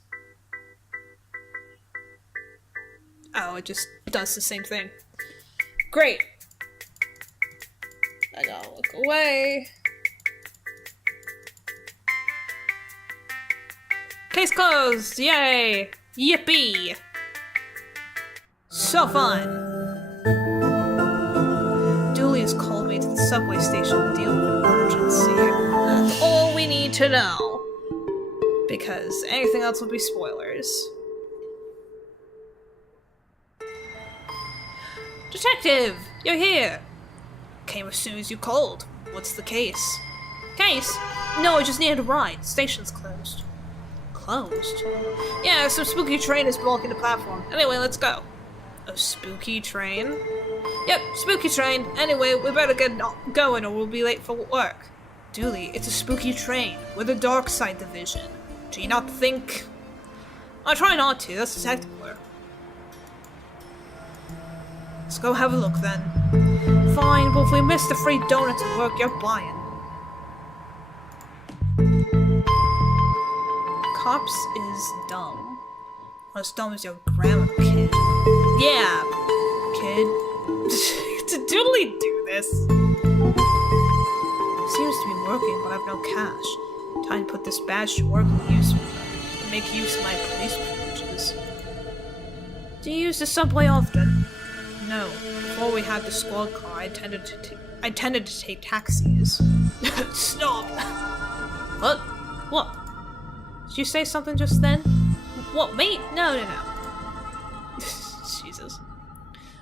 Oh, it just does the same thing. Great. I gotta look away. Case closed! Yay! Yippee! So fun! Dooley has called me to the subway station to deal with an emergency. That's all we need to know. Because anything else would be spoilers. Detective! You're here! Came as soon as you called. What's the case? Case? No, I just needed a ride. Station's closed. Closed? Yeah, some spooky train is blocking the platform. Anyway, let's go. A spooky train? Yep, spooky train. Anyway, we better get going or we'll be late for work. Dooley, it's a spooky train. We're the Darkside division. Do you not think... I try not to, that's detective work. Let's go have a look then. Fine, but if we miss the free donuts at work, you're buying. Cops is dumb. Not as dumb as your grandma, kid. Yeah, kid. Did Doodly do this? Seems to be working, but I've no cash. Time to put this badge to work and make use of my police privileges. Do you use the subway often? No. Before we had the squad car, I tended to take taxis. Stop! What? What? Did you say something just then? What, me? No. Jesus.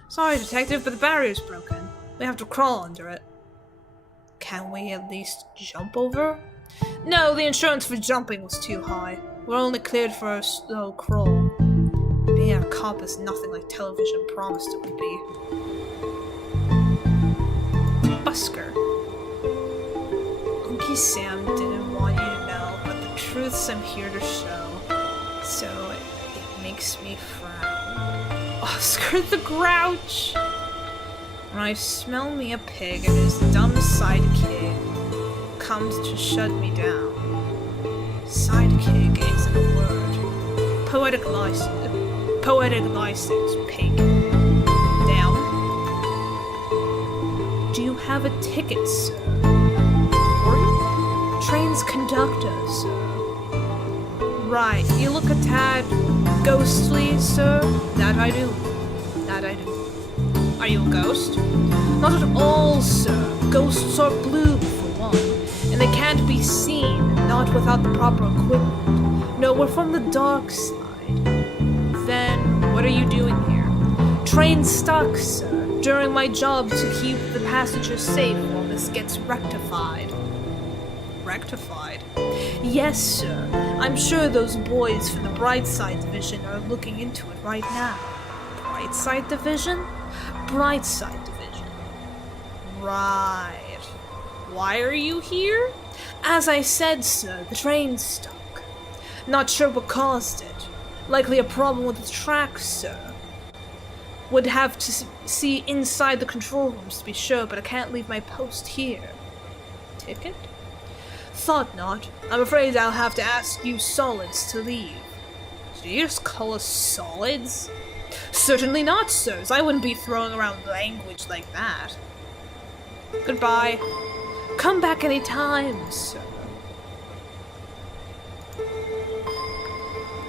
Sorry, detective, but the barrier's broken. We have to crawl under it. Can we at least jump over? No, the insurance for jumping was too high. We're only cleared for a slow crawl. Being a cop is nothing like television promised it would be. Busker. Unky Sam didn't want you to know, but the truths I'm here to show. So it makes me frown. Oscar the Grouch! When I smell me a pig and his dumb sidekick comes to shut me down. Sidekick isn't a word. Poetic license, pig. Down. Do you have a ticket, sir? Train's conductor, sir. Right, you look a tad ghostly, sir. That I do. Are you a ghost? Not at all, sir. Ghosts are blue, for one, and they can't be seen, not without the proper equipment. No, we're from the Darkside. Then, what are you doing here? Train stuck, sir. During my job to keep the passengers safe while this gets rectified. Rectified? Yes, sir. I'm sure those boys from the Brightside Division are looking into it right now. Brightside Division? Brightside Division. Right. Why are you here? As I said, sir, the train's stuck. Not sure what caused it. Likely a problem with the tracks, sir. Would have to see inside the control rooms to be sure, but I can't leave my post here. Ticket? Thought not. I'm afraid I'll have to ask you solids to leave. Did you just call us solids? Certainly not, sirs. I wouldn't be throwing around language like that. Goodbye. Come back any time, sir.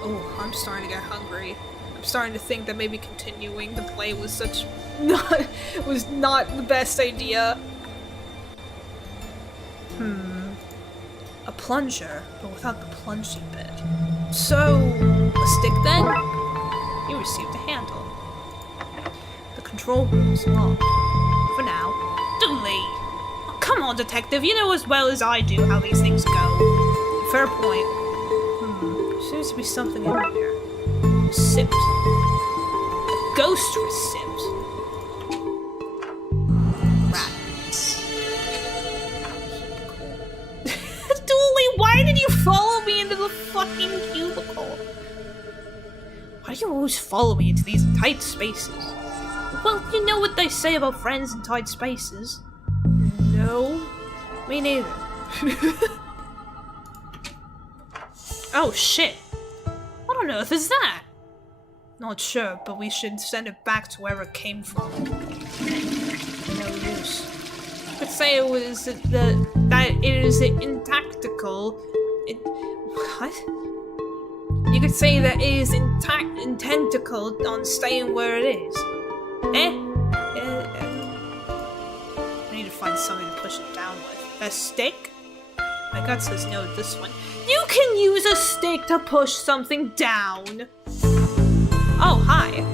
Oh, I'm starting to get hungry. I'm starting to think that maybe continuing the play was not the best idea. A plunger, but without the plunging bit. So, a stick then? You received a handle. The control room is locked. For now. Dooley! Oh, come on, detective, you know as well as I do how these things go. Fair point. Seems to be something in here. Receipt. A ghost receipt. Rats. Dooley, why did you follow me into the fucking cubicle? Why do you always follow me into these tight spaces? Well, you know what they say about friends in tight spaces. No, me neither. Oh shit. What on earth is that? Not sure, but we should send it back to wherever it came from. No use. You could say it was that it is intactical. What? You could say that it is intentical on staying where it is. I need to find something to push it down with. A stick? My gut says no to this one. You can use a stick to push something down! Oh, hi.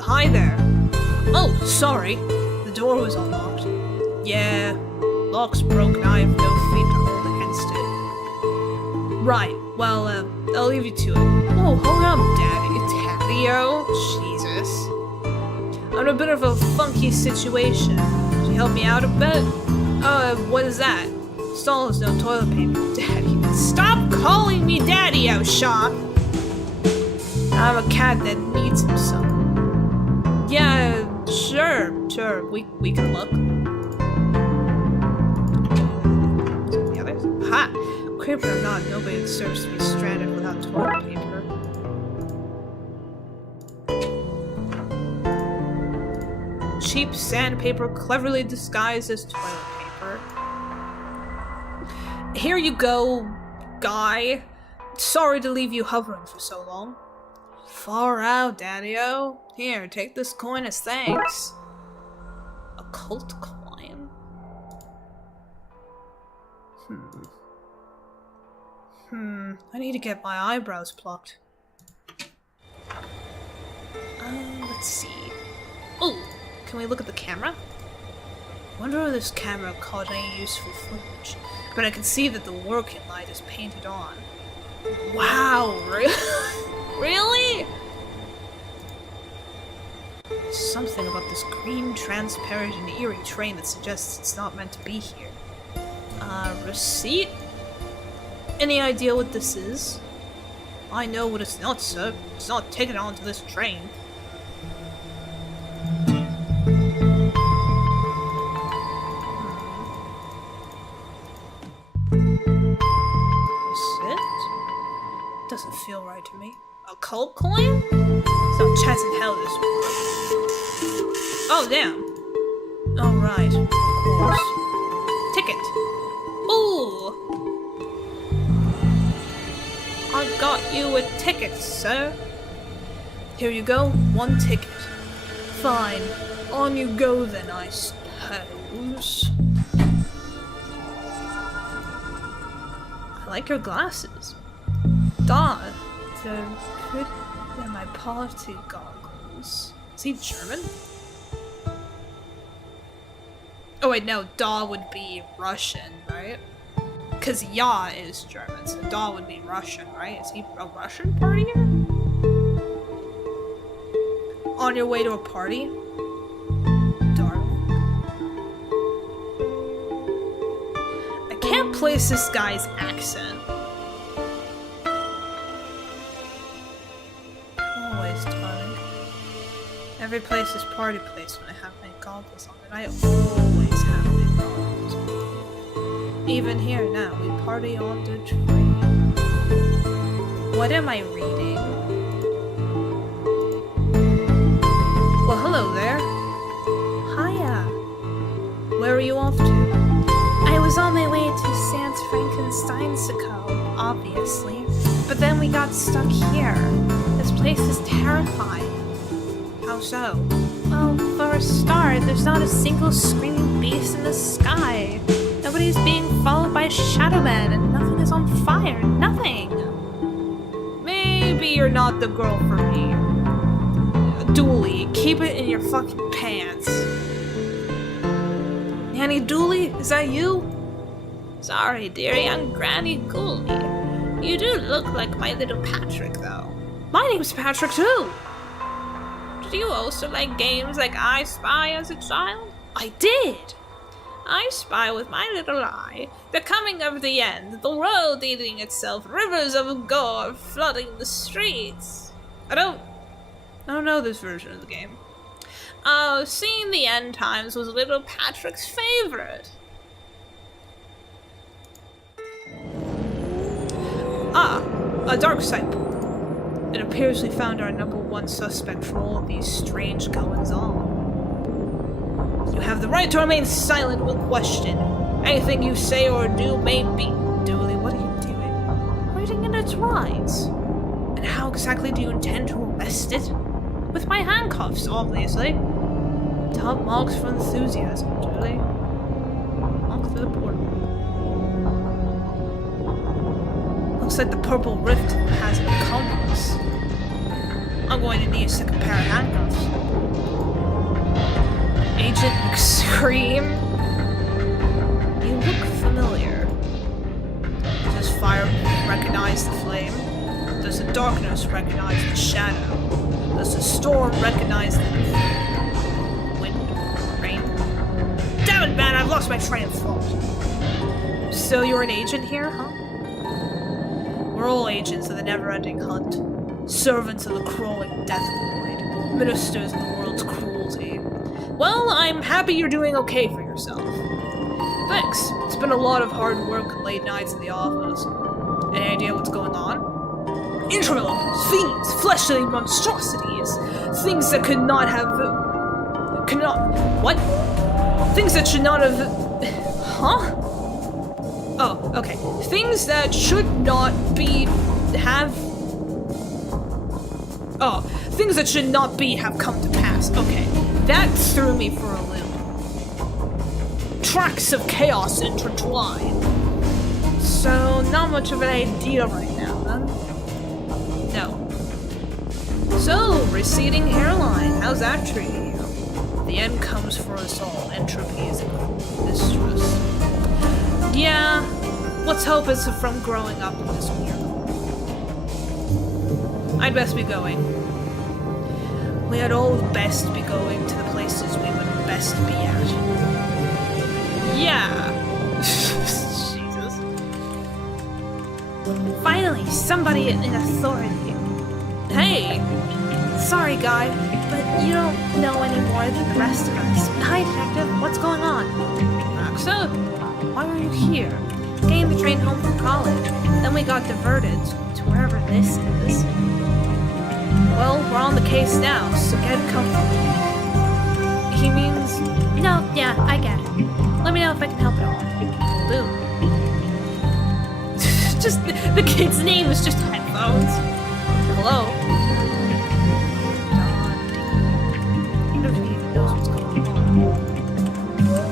Hi there. Oh, sorry. The door was unlocked. Yeah, lock's broken. I have no feet to hold against it. Right, well, I'll leave you to it. Oh, hold up, Daddy-o. Jesus. I'm in a bit of a funky situation. Could you help me out a bit? What is that? Stall has no toilet paper. Daddy. Stop calling me Daddy-o, Shock! I'm a cat that needs him some. Yeah, sure, we can look. The others? Ha! Creeper or not, nobody deserves to be stranded without toilet paper. Cheap sandpaper cleverly disguised as toilet paper. Here you go, guy. Sorry to leave you hovering for so long. Far out, Daddy-o. Here, take this coin as thanks. A cult coin? I need to get my eyebrows plucked. Let's see. Oh, can we look at the camera? I wonder if this camera caught any useful footage. But I can see that the working light is painted on. Wow, really? There's something about this green, transparent, and eerie train that suggests it's not meant to be here. Receipt? Any idea what this is? I know what it's not, sir. It's not taken onto this train. Doesn't feel right to me. A cult coin? There's no chance in hell this will work. Oh, damn. Alright, of course. Ticket. Ooh. I got you a ticket, sir. Here you go, 1 ticket. Fine. On you go then, I suppose. I like your glasses. They're my party goggles. Is he German? Oh wait, no, Da would be Russian, right? Because Ya is German, so Da would be Russian, right? Is he a Russian partier? On your way to a party? Darling. I can't place this guy's accent. Every place is party place when I have my goggles on, and I always have my goggles. Even here now, we party on the train. What am I reading? Well, hello there. Hiya. Where are you off to? I was on my way to Sans Frankensteinsico, obviously. But then we got stuck here. This place is terrifying. How so? Well, for a start, there's not a single screaming beast in the sky. Nobody's being followed by shadow men, and nothing is on fire. Nothing! Maybe you're not the girl for me. Dooley, keep it in your fucking pants. Nanny Dooley, is that you? Sorry, dear young Granny Gooley. You do look like my little Patrick, though. My name's Patrick, too. Did you also like games like I Spy as a child? I did. I spy with my little eye the coming of the end, the world eating itself, rivers of gore flooding the streets. I don't know this version of the game. Oh, seeing the end times was little Patrick's favorite. A Darkside pool. It appears we found our #1 suspect for all of these strange goings-on. You have the right to remain silent when questioned. Anything you say or do may be... Dooley, what are you doing? Reading in its rights. And how exactly do you intend to arrest it? With my handcuffs, obviously. Top marks for enthusiasm, Dooley. Walk through the portal. Looks like the purple rift has become us. I'm going to need a second pair of handcuffs. Agent Scream? You look familiar. Does fire recognize the flame? Does the darkness recognize the shadow? Does the storm recognize the wind? Rain? Damn it, man, I've lost my train of thought. So you're an agent here, huh? We're all agents of the never-ending hunt. Servants of the crawling death void. Ministers of the world's cruelty. Well, I'm happy you're doing okay for yourself. Thanks. It's been a lot of hard work and late nights in the office. Any idea what's going on? Intravillains, fiends, fleshly monstrosities. Things that could not have... What? Things that should not have... Huh? Oh, okay. Things that should not be... things that should not be have come to pass. Okay. That threw me for a loop. Tracks of chaos intertwine. So, not much of an idea right now, then? No. So, receding hairline, how's that treating you? The end comes for us all. Entropy is a cruel mistress. Yeah, let's hope it's from growing up in this weird world. I'd best be going. We had all best be going to the places we would best be at. Yeah. Jesus. Finally, somebody in authority. Hey! Sorry, guy, but you don't know any more than the rest of us. Hi, detective. What's going on? Maxa? Why are you here? Getting the train home from college. Then we got diverted to wherever this is. Well, we're on the case now, so get comfortable. He means... No, yeah, I get it. Let me know if I can help at all. Boom. Just, the kid's name is just headphones. Hello?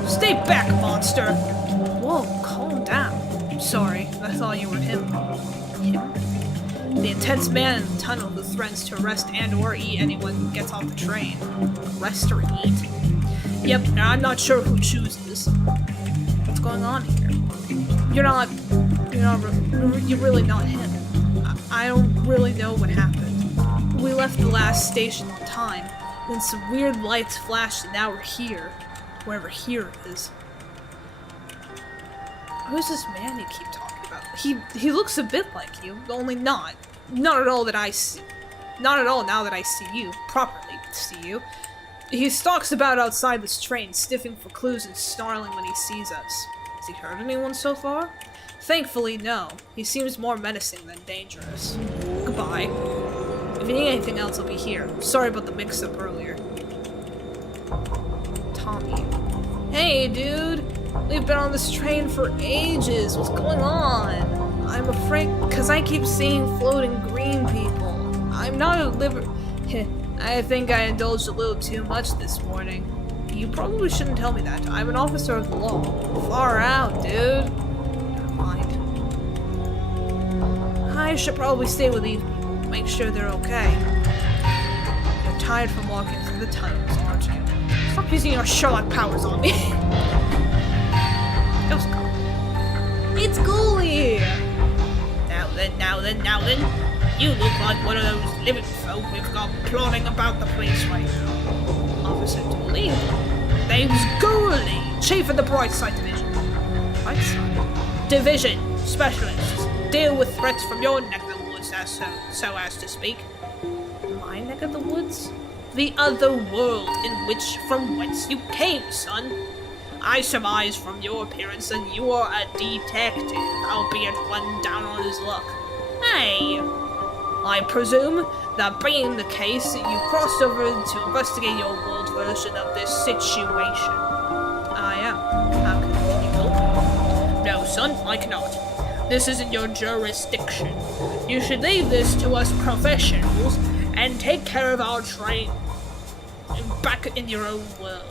Stay back, monster! Whoa, calm down. Sorry, I thought you were him. Him? The intense man in the tunnel who threatens to arrest and or eat anyone who gets off the train. Arrest or eat? Yep, I'm not sure who chooses. What's going on here? You're really not him. I don't really know what happened. We left the last station on time, then some weird lights flashed and now we're here. Wherever here is. Who's this man you keep talking about? He looks a bit like you, only not. Not at all that I see. Not at all now that I see you. Properly see you. He stalks about outside this train, sniffing for clues and snarling when he sees us. Has he hurt anyone so far? Thankfully, no. He seems more menacing than dangerous. Goodbye. If you need anything else, I'll be here. Sorry about the mix-up earlier. Tommy. Hey, dude! We've been on this train for ages. What's going on? I'm afraid because I keep seeing floating green people. I'm not a liver... I think I indulged a little too much this morning. You probably shouldn't tell me that. I'm an officer of the law. Far out, dude. Never mind. I should probably stay with these people. Make sure they're okay. You're tired from walking through the tunnels, aren't you? Stop using your Sherlock powers on me. Ghost cop. It's Ghoulie! Now then. You look like one of those living folk we've got plotting about the place right now. Officer Dooley. Name's Ghoulie, Chief of the Brightside Division. Brightside? Division. Specialists. Deal with threats from your neck of the woods, so as to speak. My neck of the woods? The other world from whence you came, son. I surmise from your appearance that you are a detective, albeit one down on his luck. Hey! I presume that being the case, you crossed over to investigate your world version of this situation. I am. How can you help me? No, son, I cannot. This isn't your jurisdiction. You should leave this to us professionals and take care of our train back in your own world.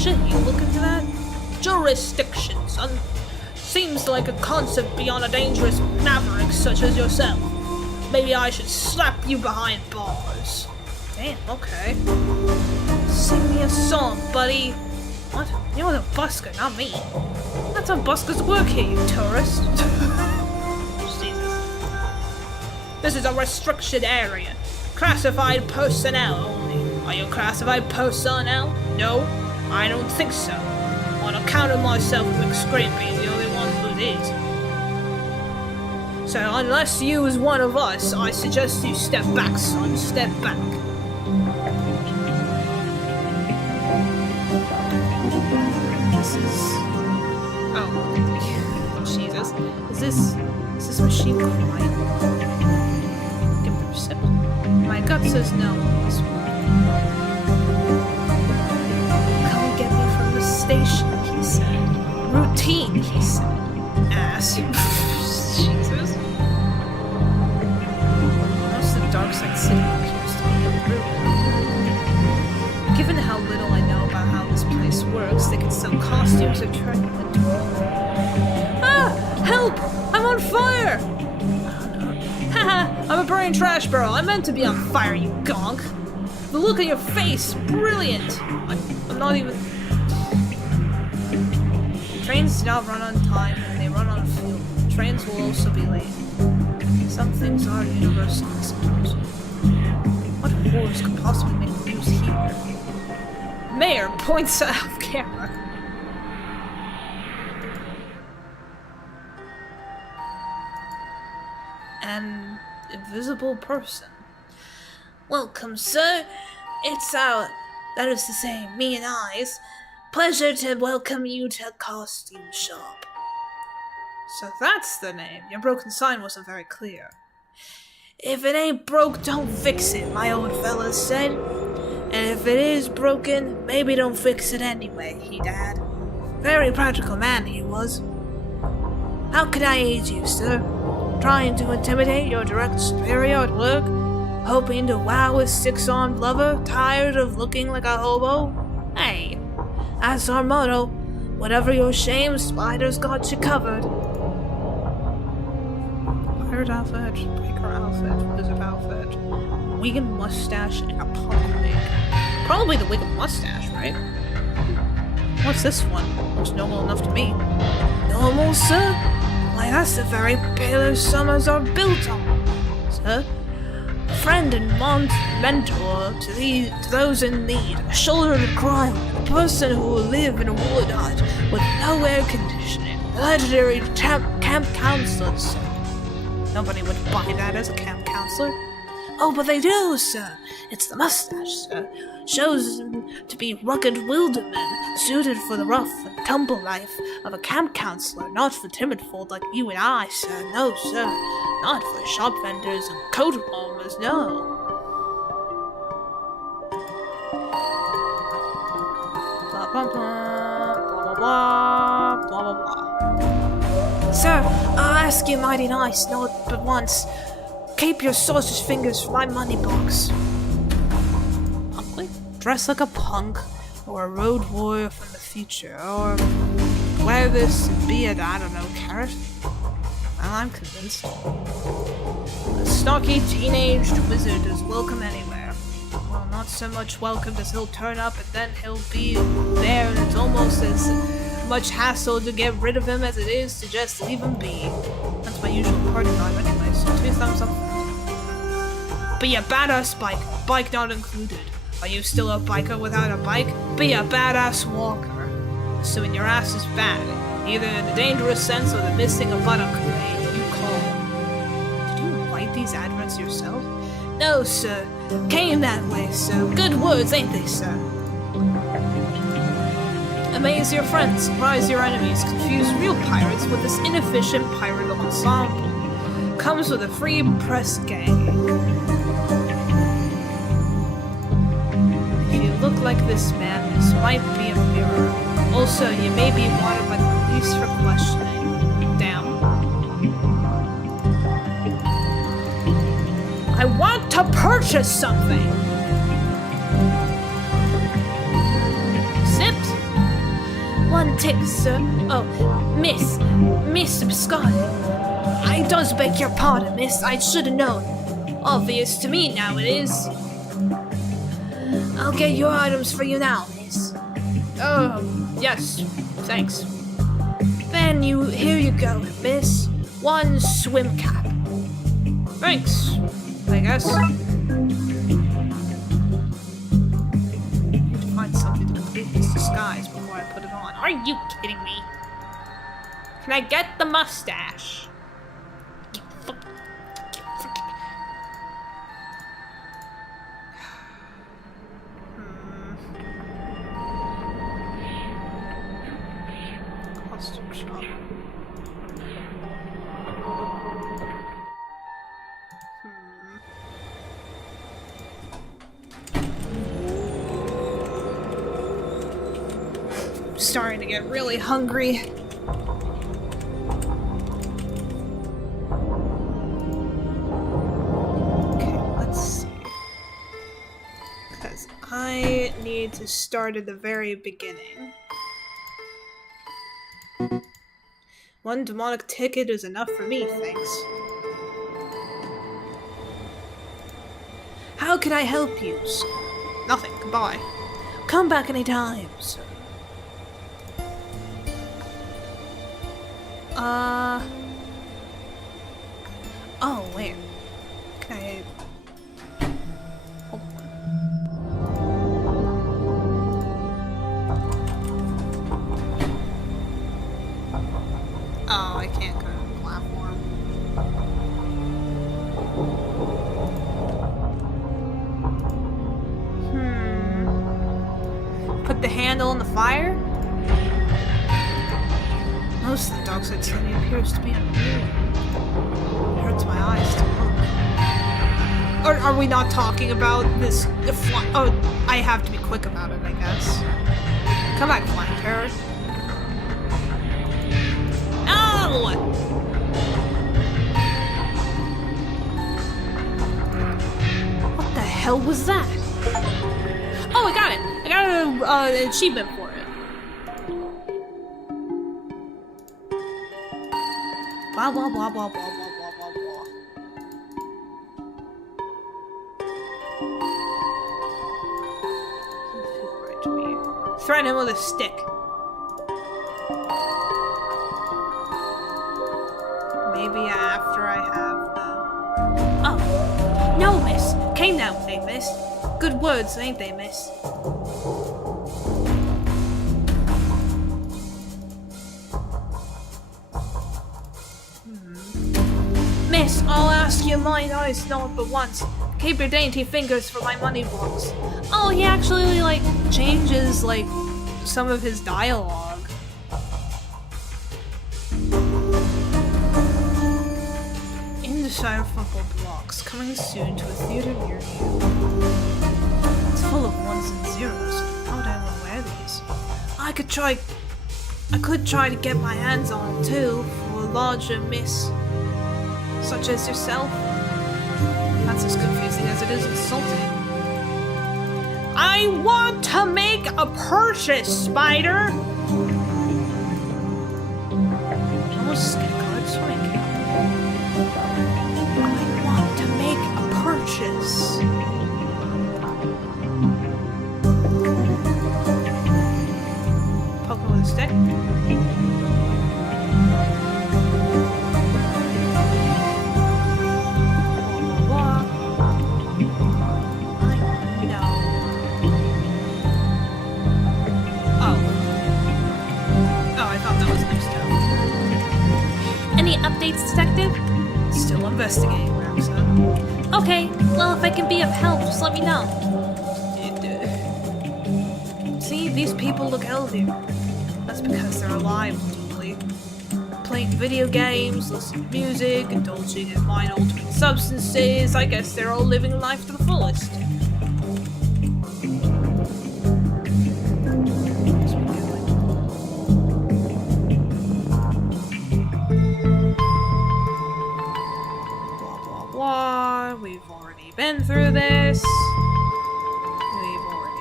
Shouldn't you look into that? Jurisdiction, son. Seems like a concept beyond a dangerous maverick such as yourself. Maybe I should slap you behind bars. Damn, okay. Sing me a song, buddy. What? You're the busker, not me. That's how buskers work here, you tourist. Jesus. This is a restriction area. Classified personnel only. Are you classified personnel? No, I don't think so. On account of myself and McScream being the only one who is. So unless you is one of us, I suggest you step back, son. Step back. This is... Oh. Jesus. Is this machine gun right? Give it a sip. My gut says no on this one. Come get me from the station, he said. Routine, he said. Ass. Jesus. Most of Darkside City appears to be in ruin. Given how little I know about how this place works, they can sell costumes or turn you into a... Ah! Help! I'm on fire! Haha! I'm a burning trash barrel. I meant to be on fire, you gonk. The look on your face, brilliant. I'm not even... Trains do not run on time, and they run on fuel. Trains will also be late. Some things are universal, I suppose. What horrors could possibly make news here? Mayor points off camera. An invisible person. Welcome, sir. It's our, that is to say, me and I's, pleasure to welcome you to Costume Shop. So that's the name. Your broken sign wasn't very clear. If it ain't broke, don't fix it, my old fella said. And if it is broken, maybe don't fix it anyway, he'd add. Very practical man he was. How can I aid you, sir? Trying to intimidate your direct superior at work? Hoping to wow a six-armed lover, tired of looking like a hobo? Hey, that's our motto. Whatever your shame, Spider's got you covered. Pirate outfit, biker outfit, wizard outfit, Wigan mustache, and a punk wig. Probably the Wigan mustache, right? What's this one? Looks normal enough to me. Normal, sir? Why, that's the very pillar summers are built on, sir. A friend and mentor to those in need, a shoulder to cry on, a person who will live in a wood hut with no air conditioning, a legendary camp counselor, sir. Nobody would buy that as a camp counselor. Oh, but they do, sir. It's the mustache, sir. Shows to be rugged wildermen, suited for the rough and tumble life of a camp counselor, not for timid folk like you and I, sir. No, sir. Not for shop vendors and coat warmers, no. Blah, blah, blah, blah, blah, blah, blah, blah. Sir, I'll ask you mighty nice, not but once. Keep your sausage fingers from my money box. Punkly? Dress like a punk, or a road warrior from the future, or wear this and be a, I don't know, carrot? Well, I'm convinced. A stocky teenaged wizard is welcome anywhere. Well, not so much welcomed as he'll turn up and then he'll be there, and it's almost as much hassle to get rid of him as it is to just leave him be. That's my usual party vibe anyway, so 2 thumbs up. Be a badass bike not included. Are you still a biker without a bike? Be a badass walker. Assuming your ass is bad, either in the dangerous sense or the missing a buttock way you call. Did you write these adverts yourself? No, sir. Came that way, sir. Good words, ain't they, sir? Amaze your friends, surprise your enemies, confuse real pirates with this inefficient pirate ensemble. Comes with a free press gang. If you look like this man, this might be a mirror. Also, you may be wanted by the police for questioning. Damn. I want to purchase something! Accept? 1 tick, sir. Oh, Miss Scott. I does beg your pardon, miss. I should have known. Obvious to me now it is. I'll get your items for you now, miss. Oh, yes. Thanks. Then here you go, miss. 1 swim cap. Thanks, I guess. Need to find something to complete this disguise before I put it on. Are you kidding me? Can I get the mustache? Costume shop. I'm starting to get really hungry. I need to start at the very beginning. 1 demonic ticket is enough for me, thanks. How can I help you, sir? Nothing, goodbye. Come back anytime, sir. Oh, wait. Can I... Oh, I can't go to the platform. Put the handle in the fire? Most of the Darkside scenery appears to be unreal. It hurts my eyes to look. Or are we not talking about this? Oh, I have to be quick about it, I guess. Come back, flying parrot. No! What the hell was that? Oh, I got it! I got an achievement for it. Blah blah blah blah blah blah blah blah blah. Doesn't feel right to me. Threaten him with a stick. Maybe after I have the... Oh. No, miss. Came that way, miss. Good words, ain't they, miss? Miss, I'll ask you mine eyes not but once. Keep your dainty fingers for my money blocks. Oh, he actually, like, changes, like, some of his dialogue. Indecipherable blocks coming soon to a theater near you. It's full of ones and zeros. How would I want to wear these? I could try to get my hands on them too, for a larger miss, such as yourself. That's as confusing as it is insulting. I want to make a purchase, Spider! Almost skin colored swank. I want to make a purchase. Poke with a stick. Updates, Detective? Still investigating, Darkside. Okay, well, if I can be of help, just let me know. See, these people look healthier. That's because they're alive, ultimately. Playing video games, listening to music, indulging in mind-altering substances. I guess they're all living life to the fullest.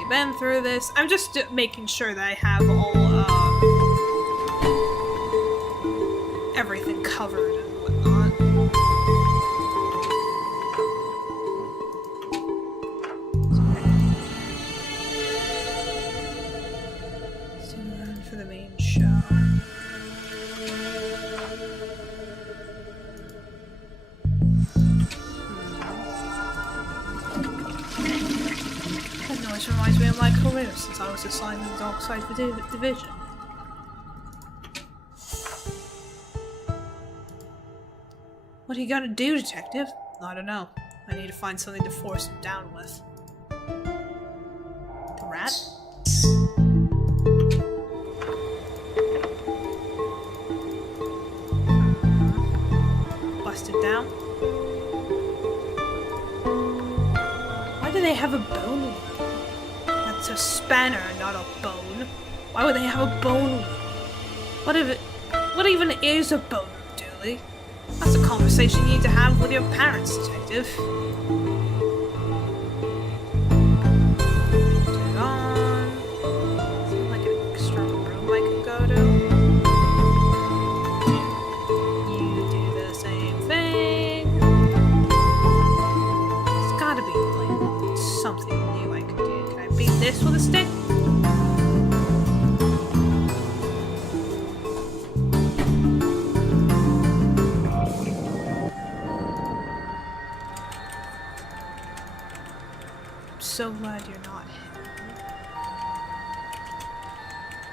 Been through this. I'm just making sure that I have all everything covered and whatnot. Soon for the main show. This reminds me of my career since I was assigned to the Darkside division. What are you gonna do, Detective? I don't know. I need to find something to force him down with. The rat? Busted down? Why do they have a bone? It's a spanner, not a bone. Why would they have a bone? What even is a bone, Dooley? That's a conversation you need to have with your parents, Detective. Turn it on. Is there like an extra room I can go to? You do the same thing. There's gotta be like something new I can do. Can I beat this with a stick? So glad you're not him.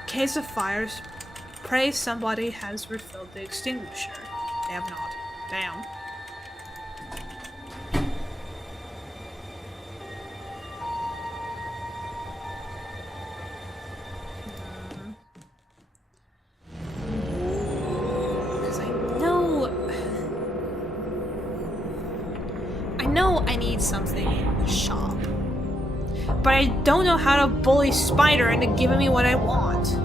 Case of fires. Pray somebody has refilled the extinguisher. They have not. Damn. Because I know I need something in the shop. But I don't know how to bully Spider into giving me what I want.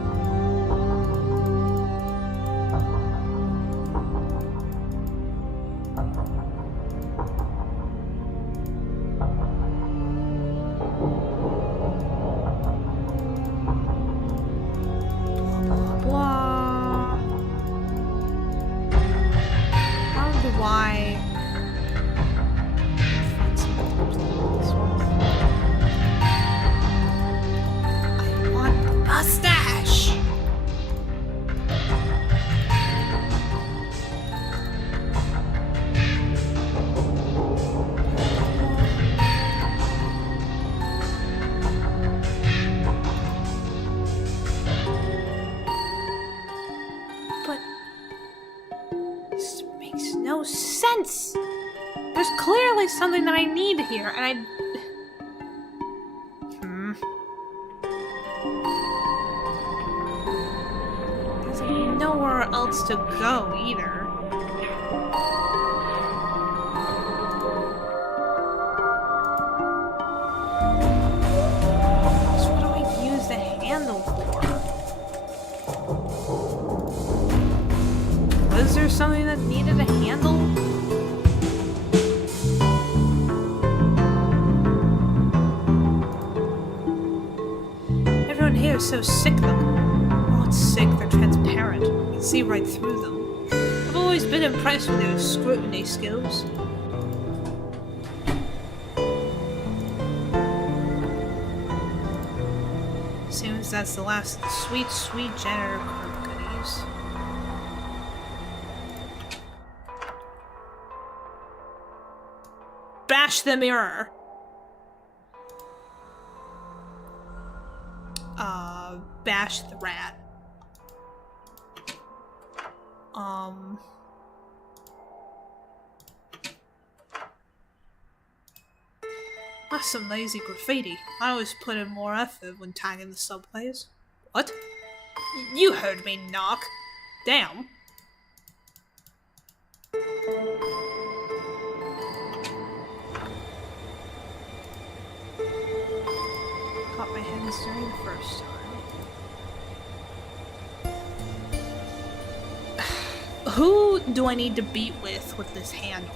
Blah, blah, blah. How do I... Mustache! But this makes no sense. There's clearly something that I need here, and I... There's nowhere else to go, either. So what do I use the handle for? Was there something that needed a handle? Everyone here is so sick looking. They're not sick, they're transparent. You can see right through them. I've always been impressed with their scrutiny skills. Seems that's the last sweet, sweet janitor group goodies. Bash the mirror. Bash the rat. That's some lazy graffiti. I always put in more effort when tagging the subways. What? You heard me knock. Damn. Caught my hands during the first time. Who do I need to beat with this handle?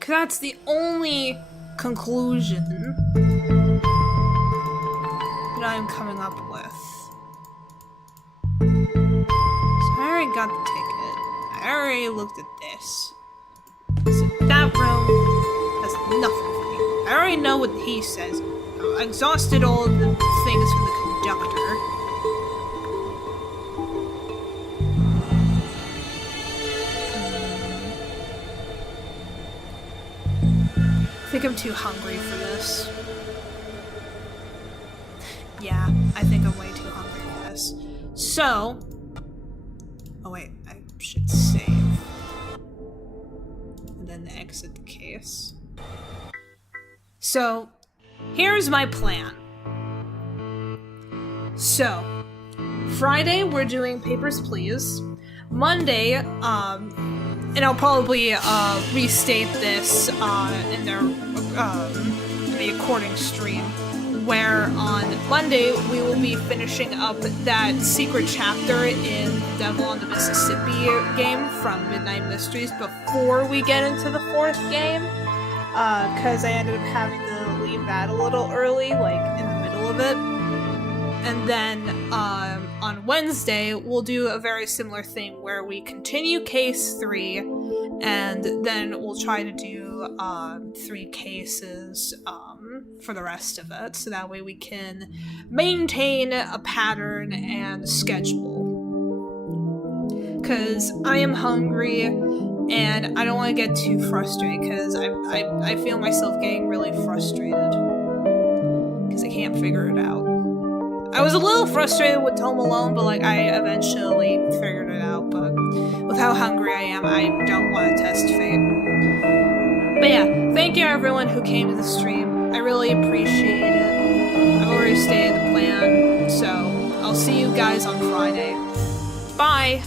Cause that's the only conclusion that I'm coming up with. So I already got the ticket. I already looked at this. So that room has nothing for me. I already know what he says. I exhausted all of the things from the conductor. I think I'm too hungry for this. Yeah, I think I'm way too hungry for this. So... Oh wait, I should save. And then exit the case. So, here's my plan. So, Friday we're doing Papers, Please. Monday, and I'll probably restate this in the recording stream, where on Monday we will be finishing up that secret chapter in Devil on the Mississippi game from Midnight Mysteries before we get into the fourth game, because I ended up having to leave that a little early, like in the middle of it. And then on Wednesday, we'll do a very similar thing where we continue Case 3, and then we'll try to do 3 cases for the rest of it, so that way we can maintain a pattern and schedule. Because I am hungry, and I don't want to get too frustrated, because I feel myself getting really frustrated. Because I can't figure it out. I was a little frustrated with Home Alone, but like I eventually figured it out. But with how hungry I am, I don't want to test fate. But yeah, thank you everyone who came to the stream. I really appreciate it. I've already stated the plan, so I'll see you guys on Friday. Bye!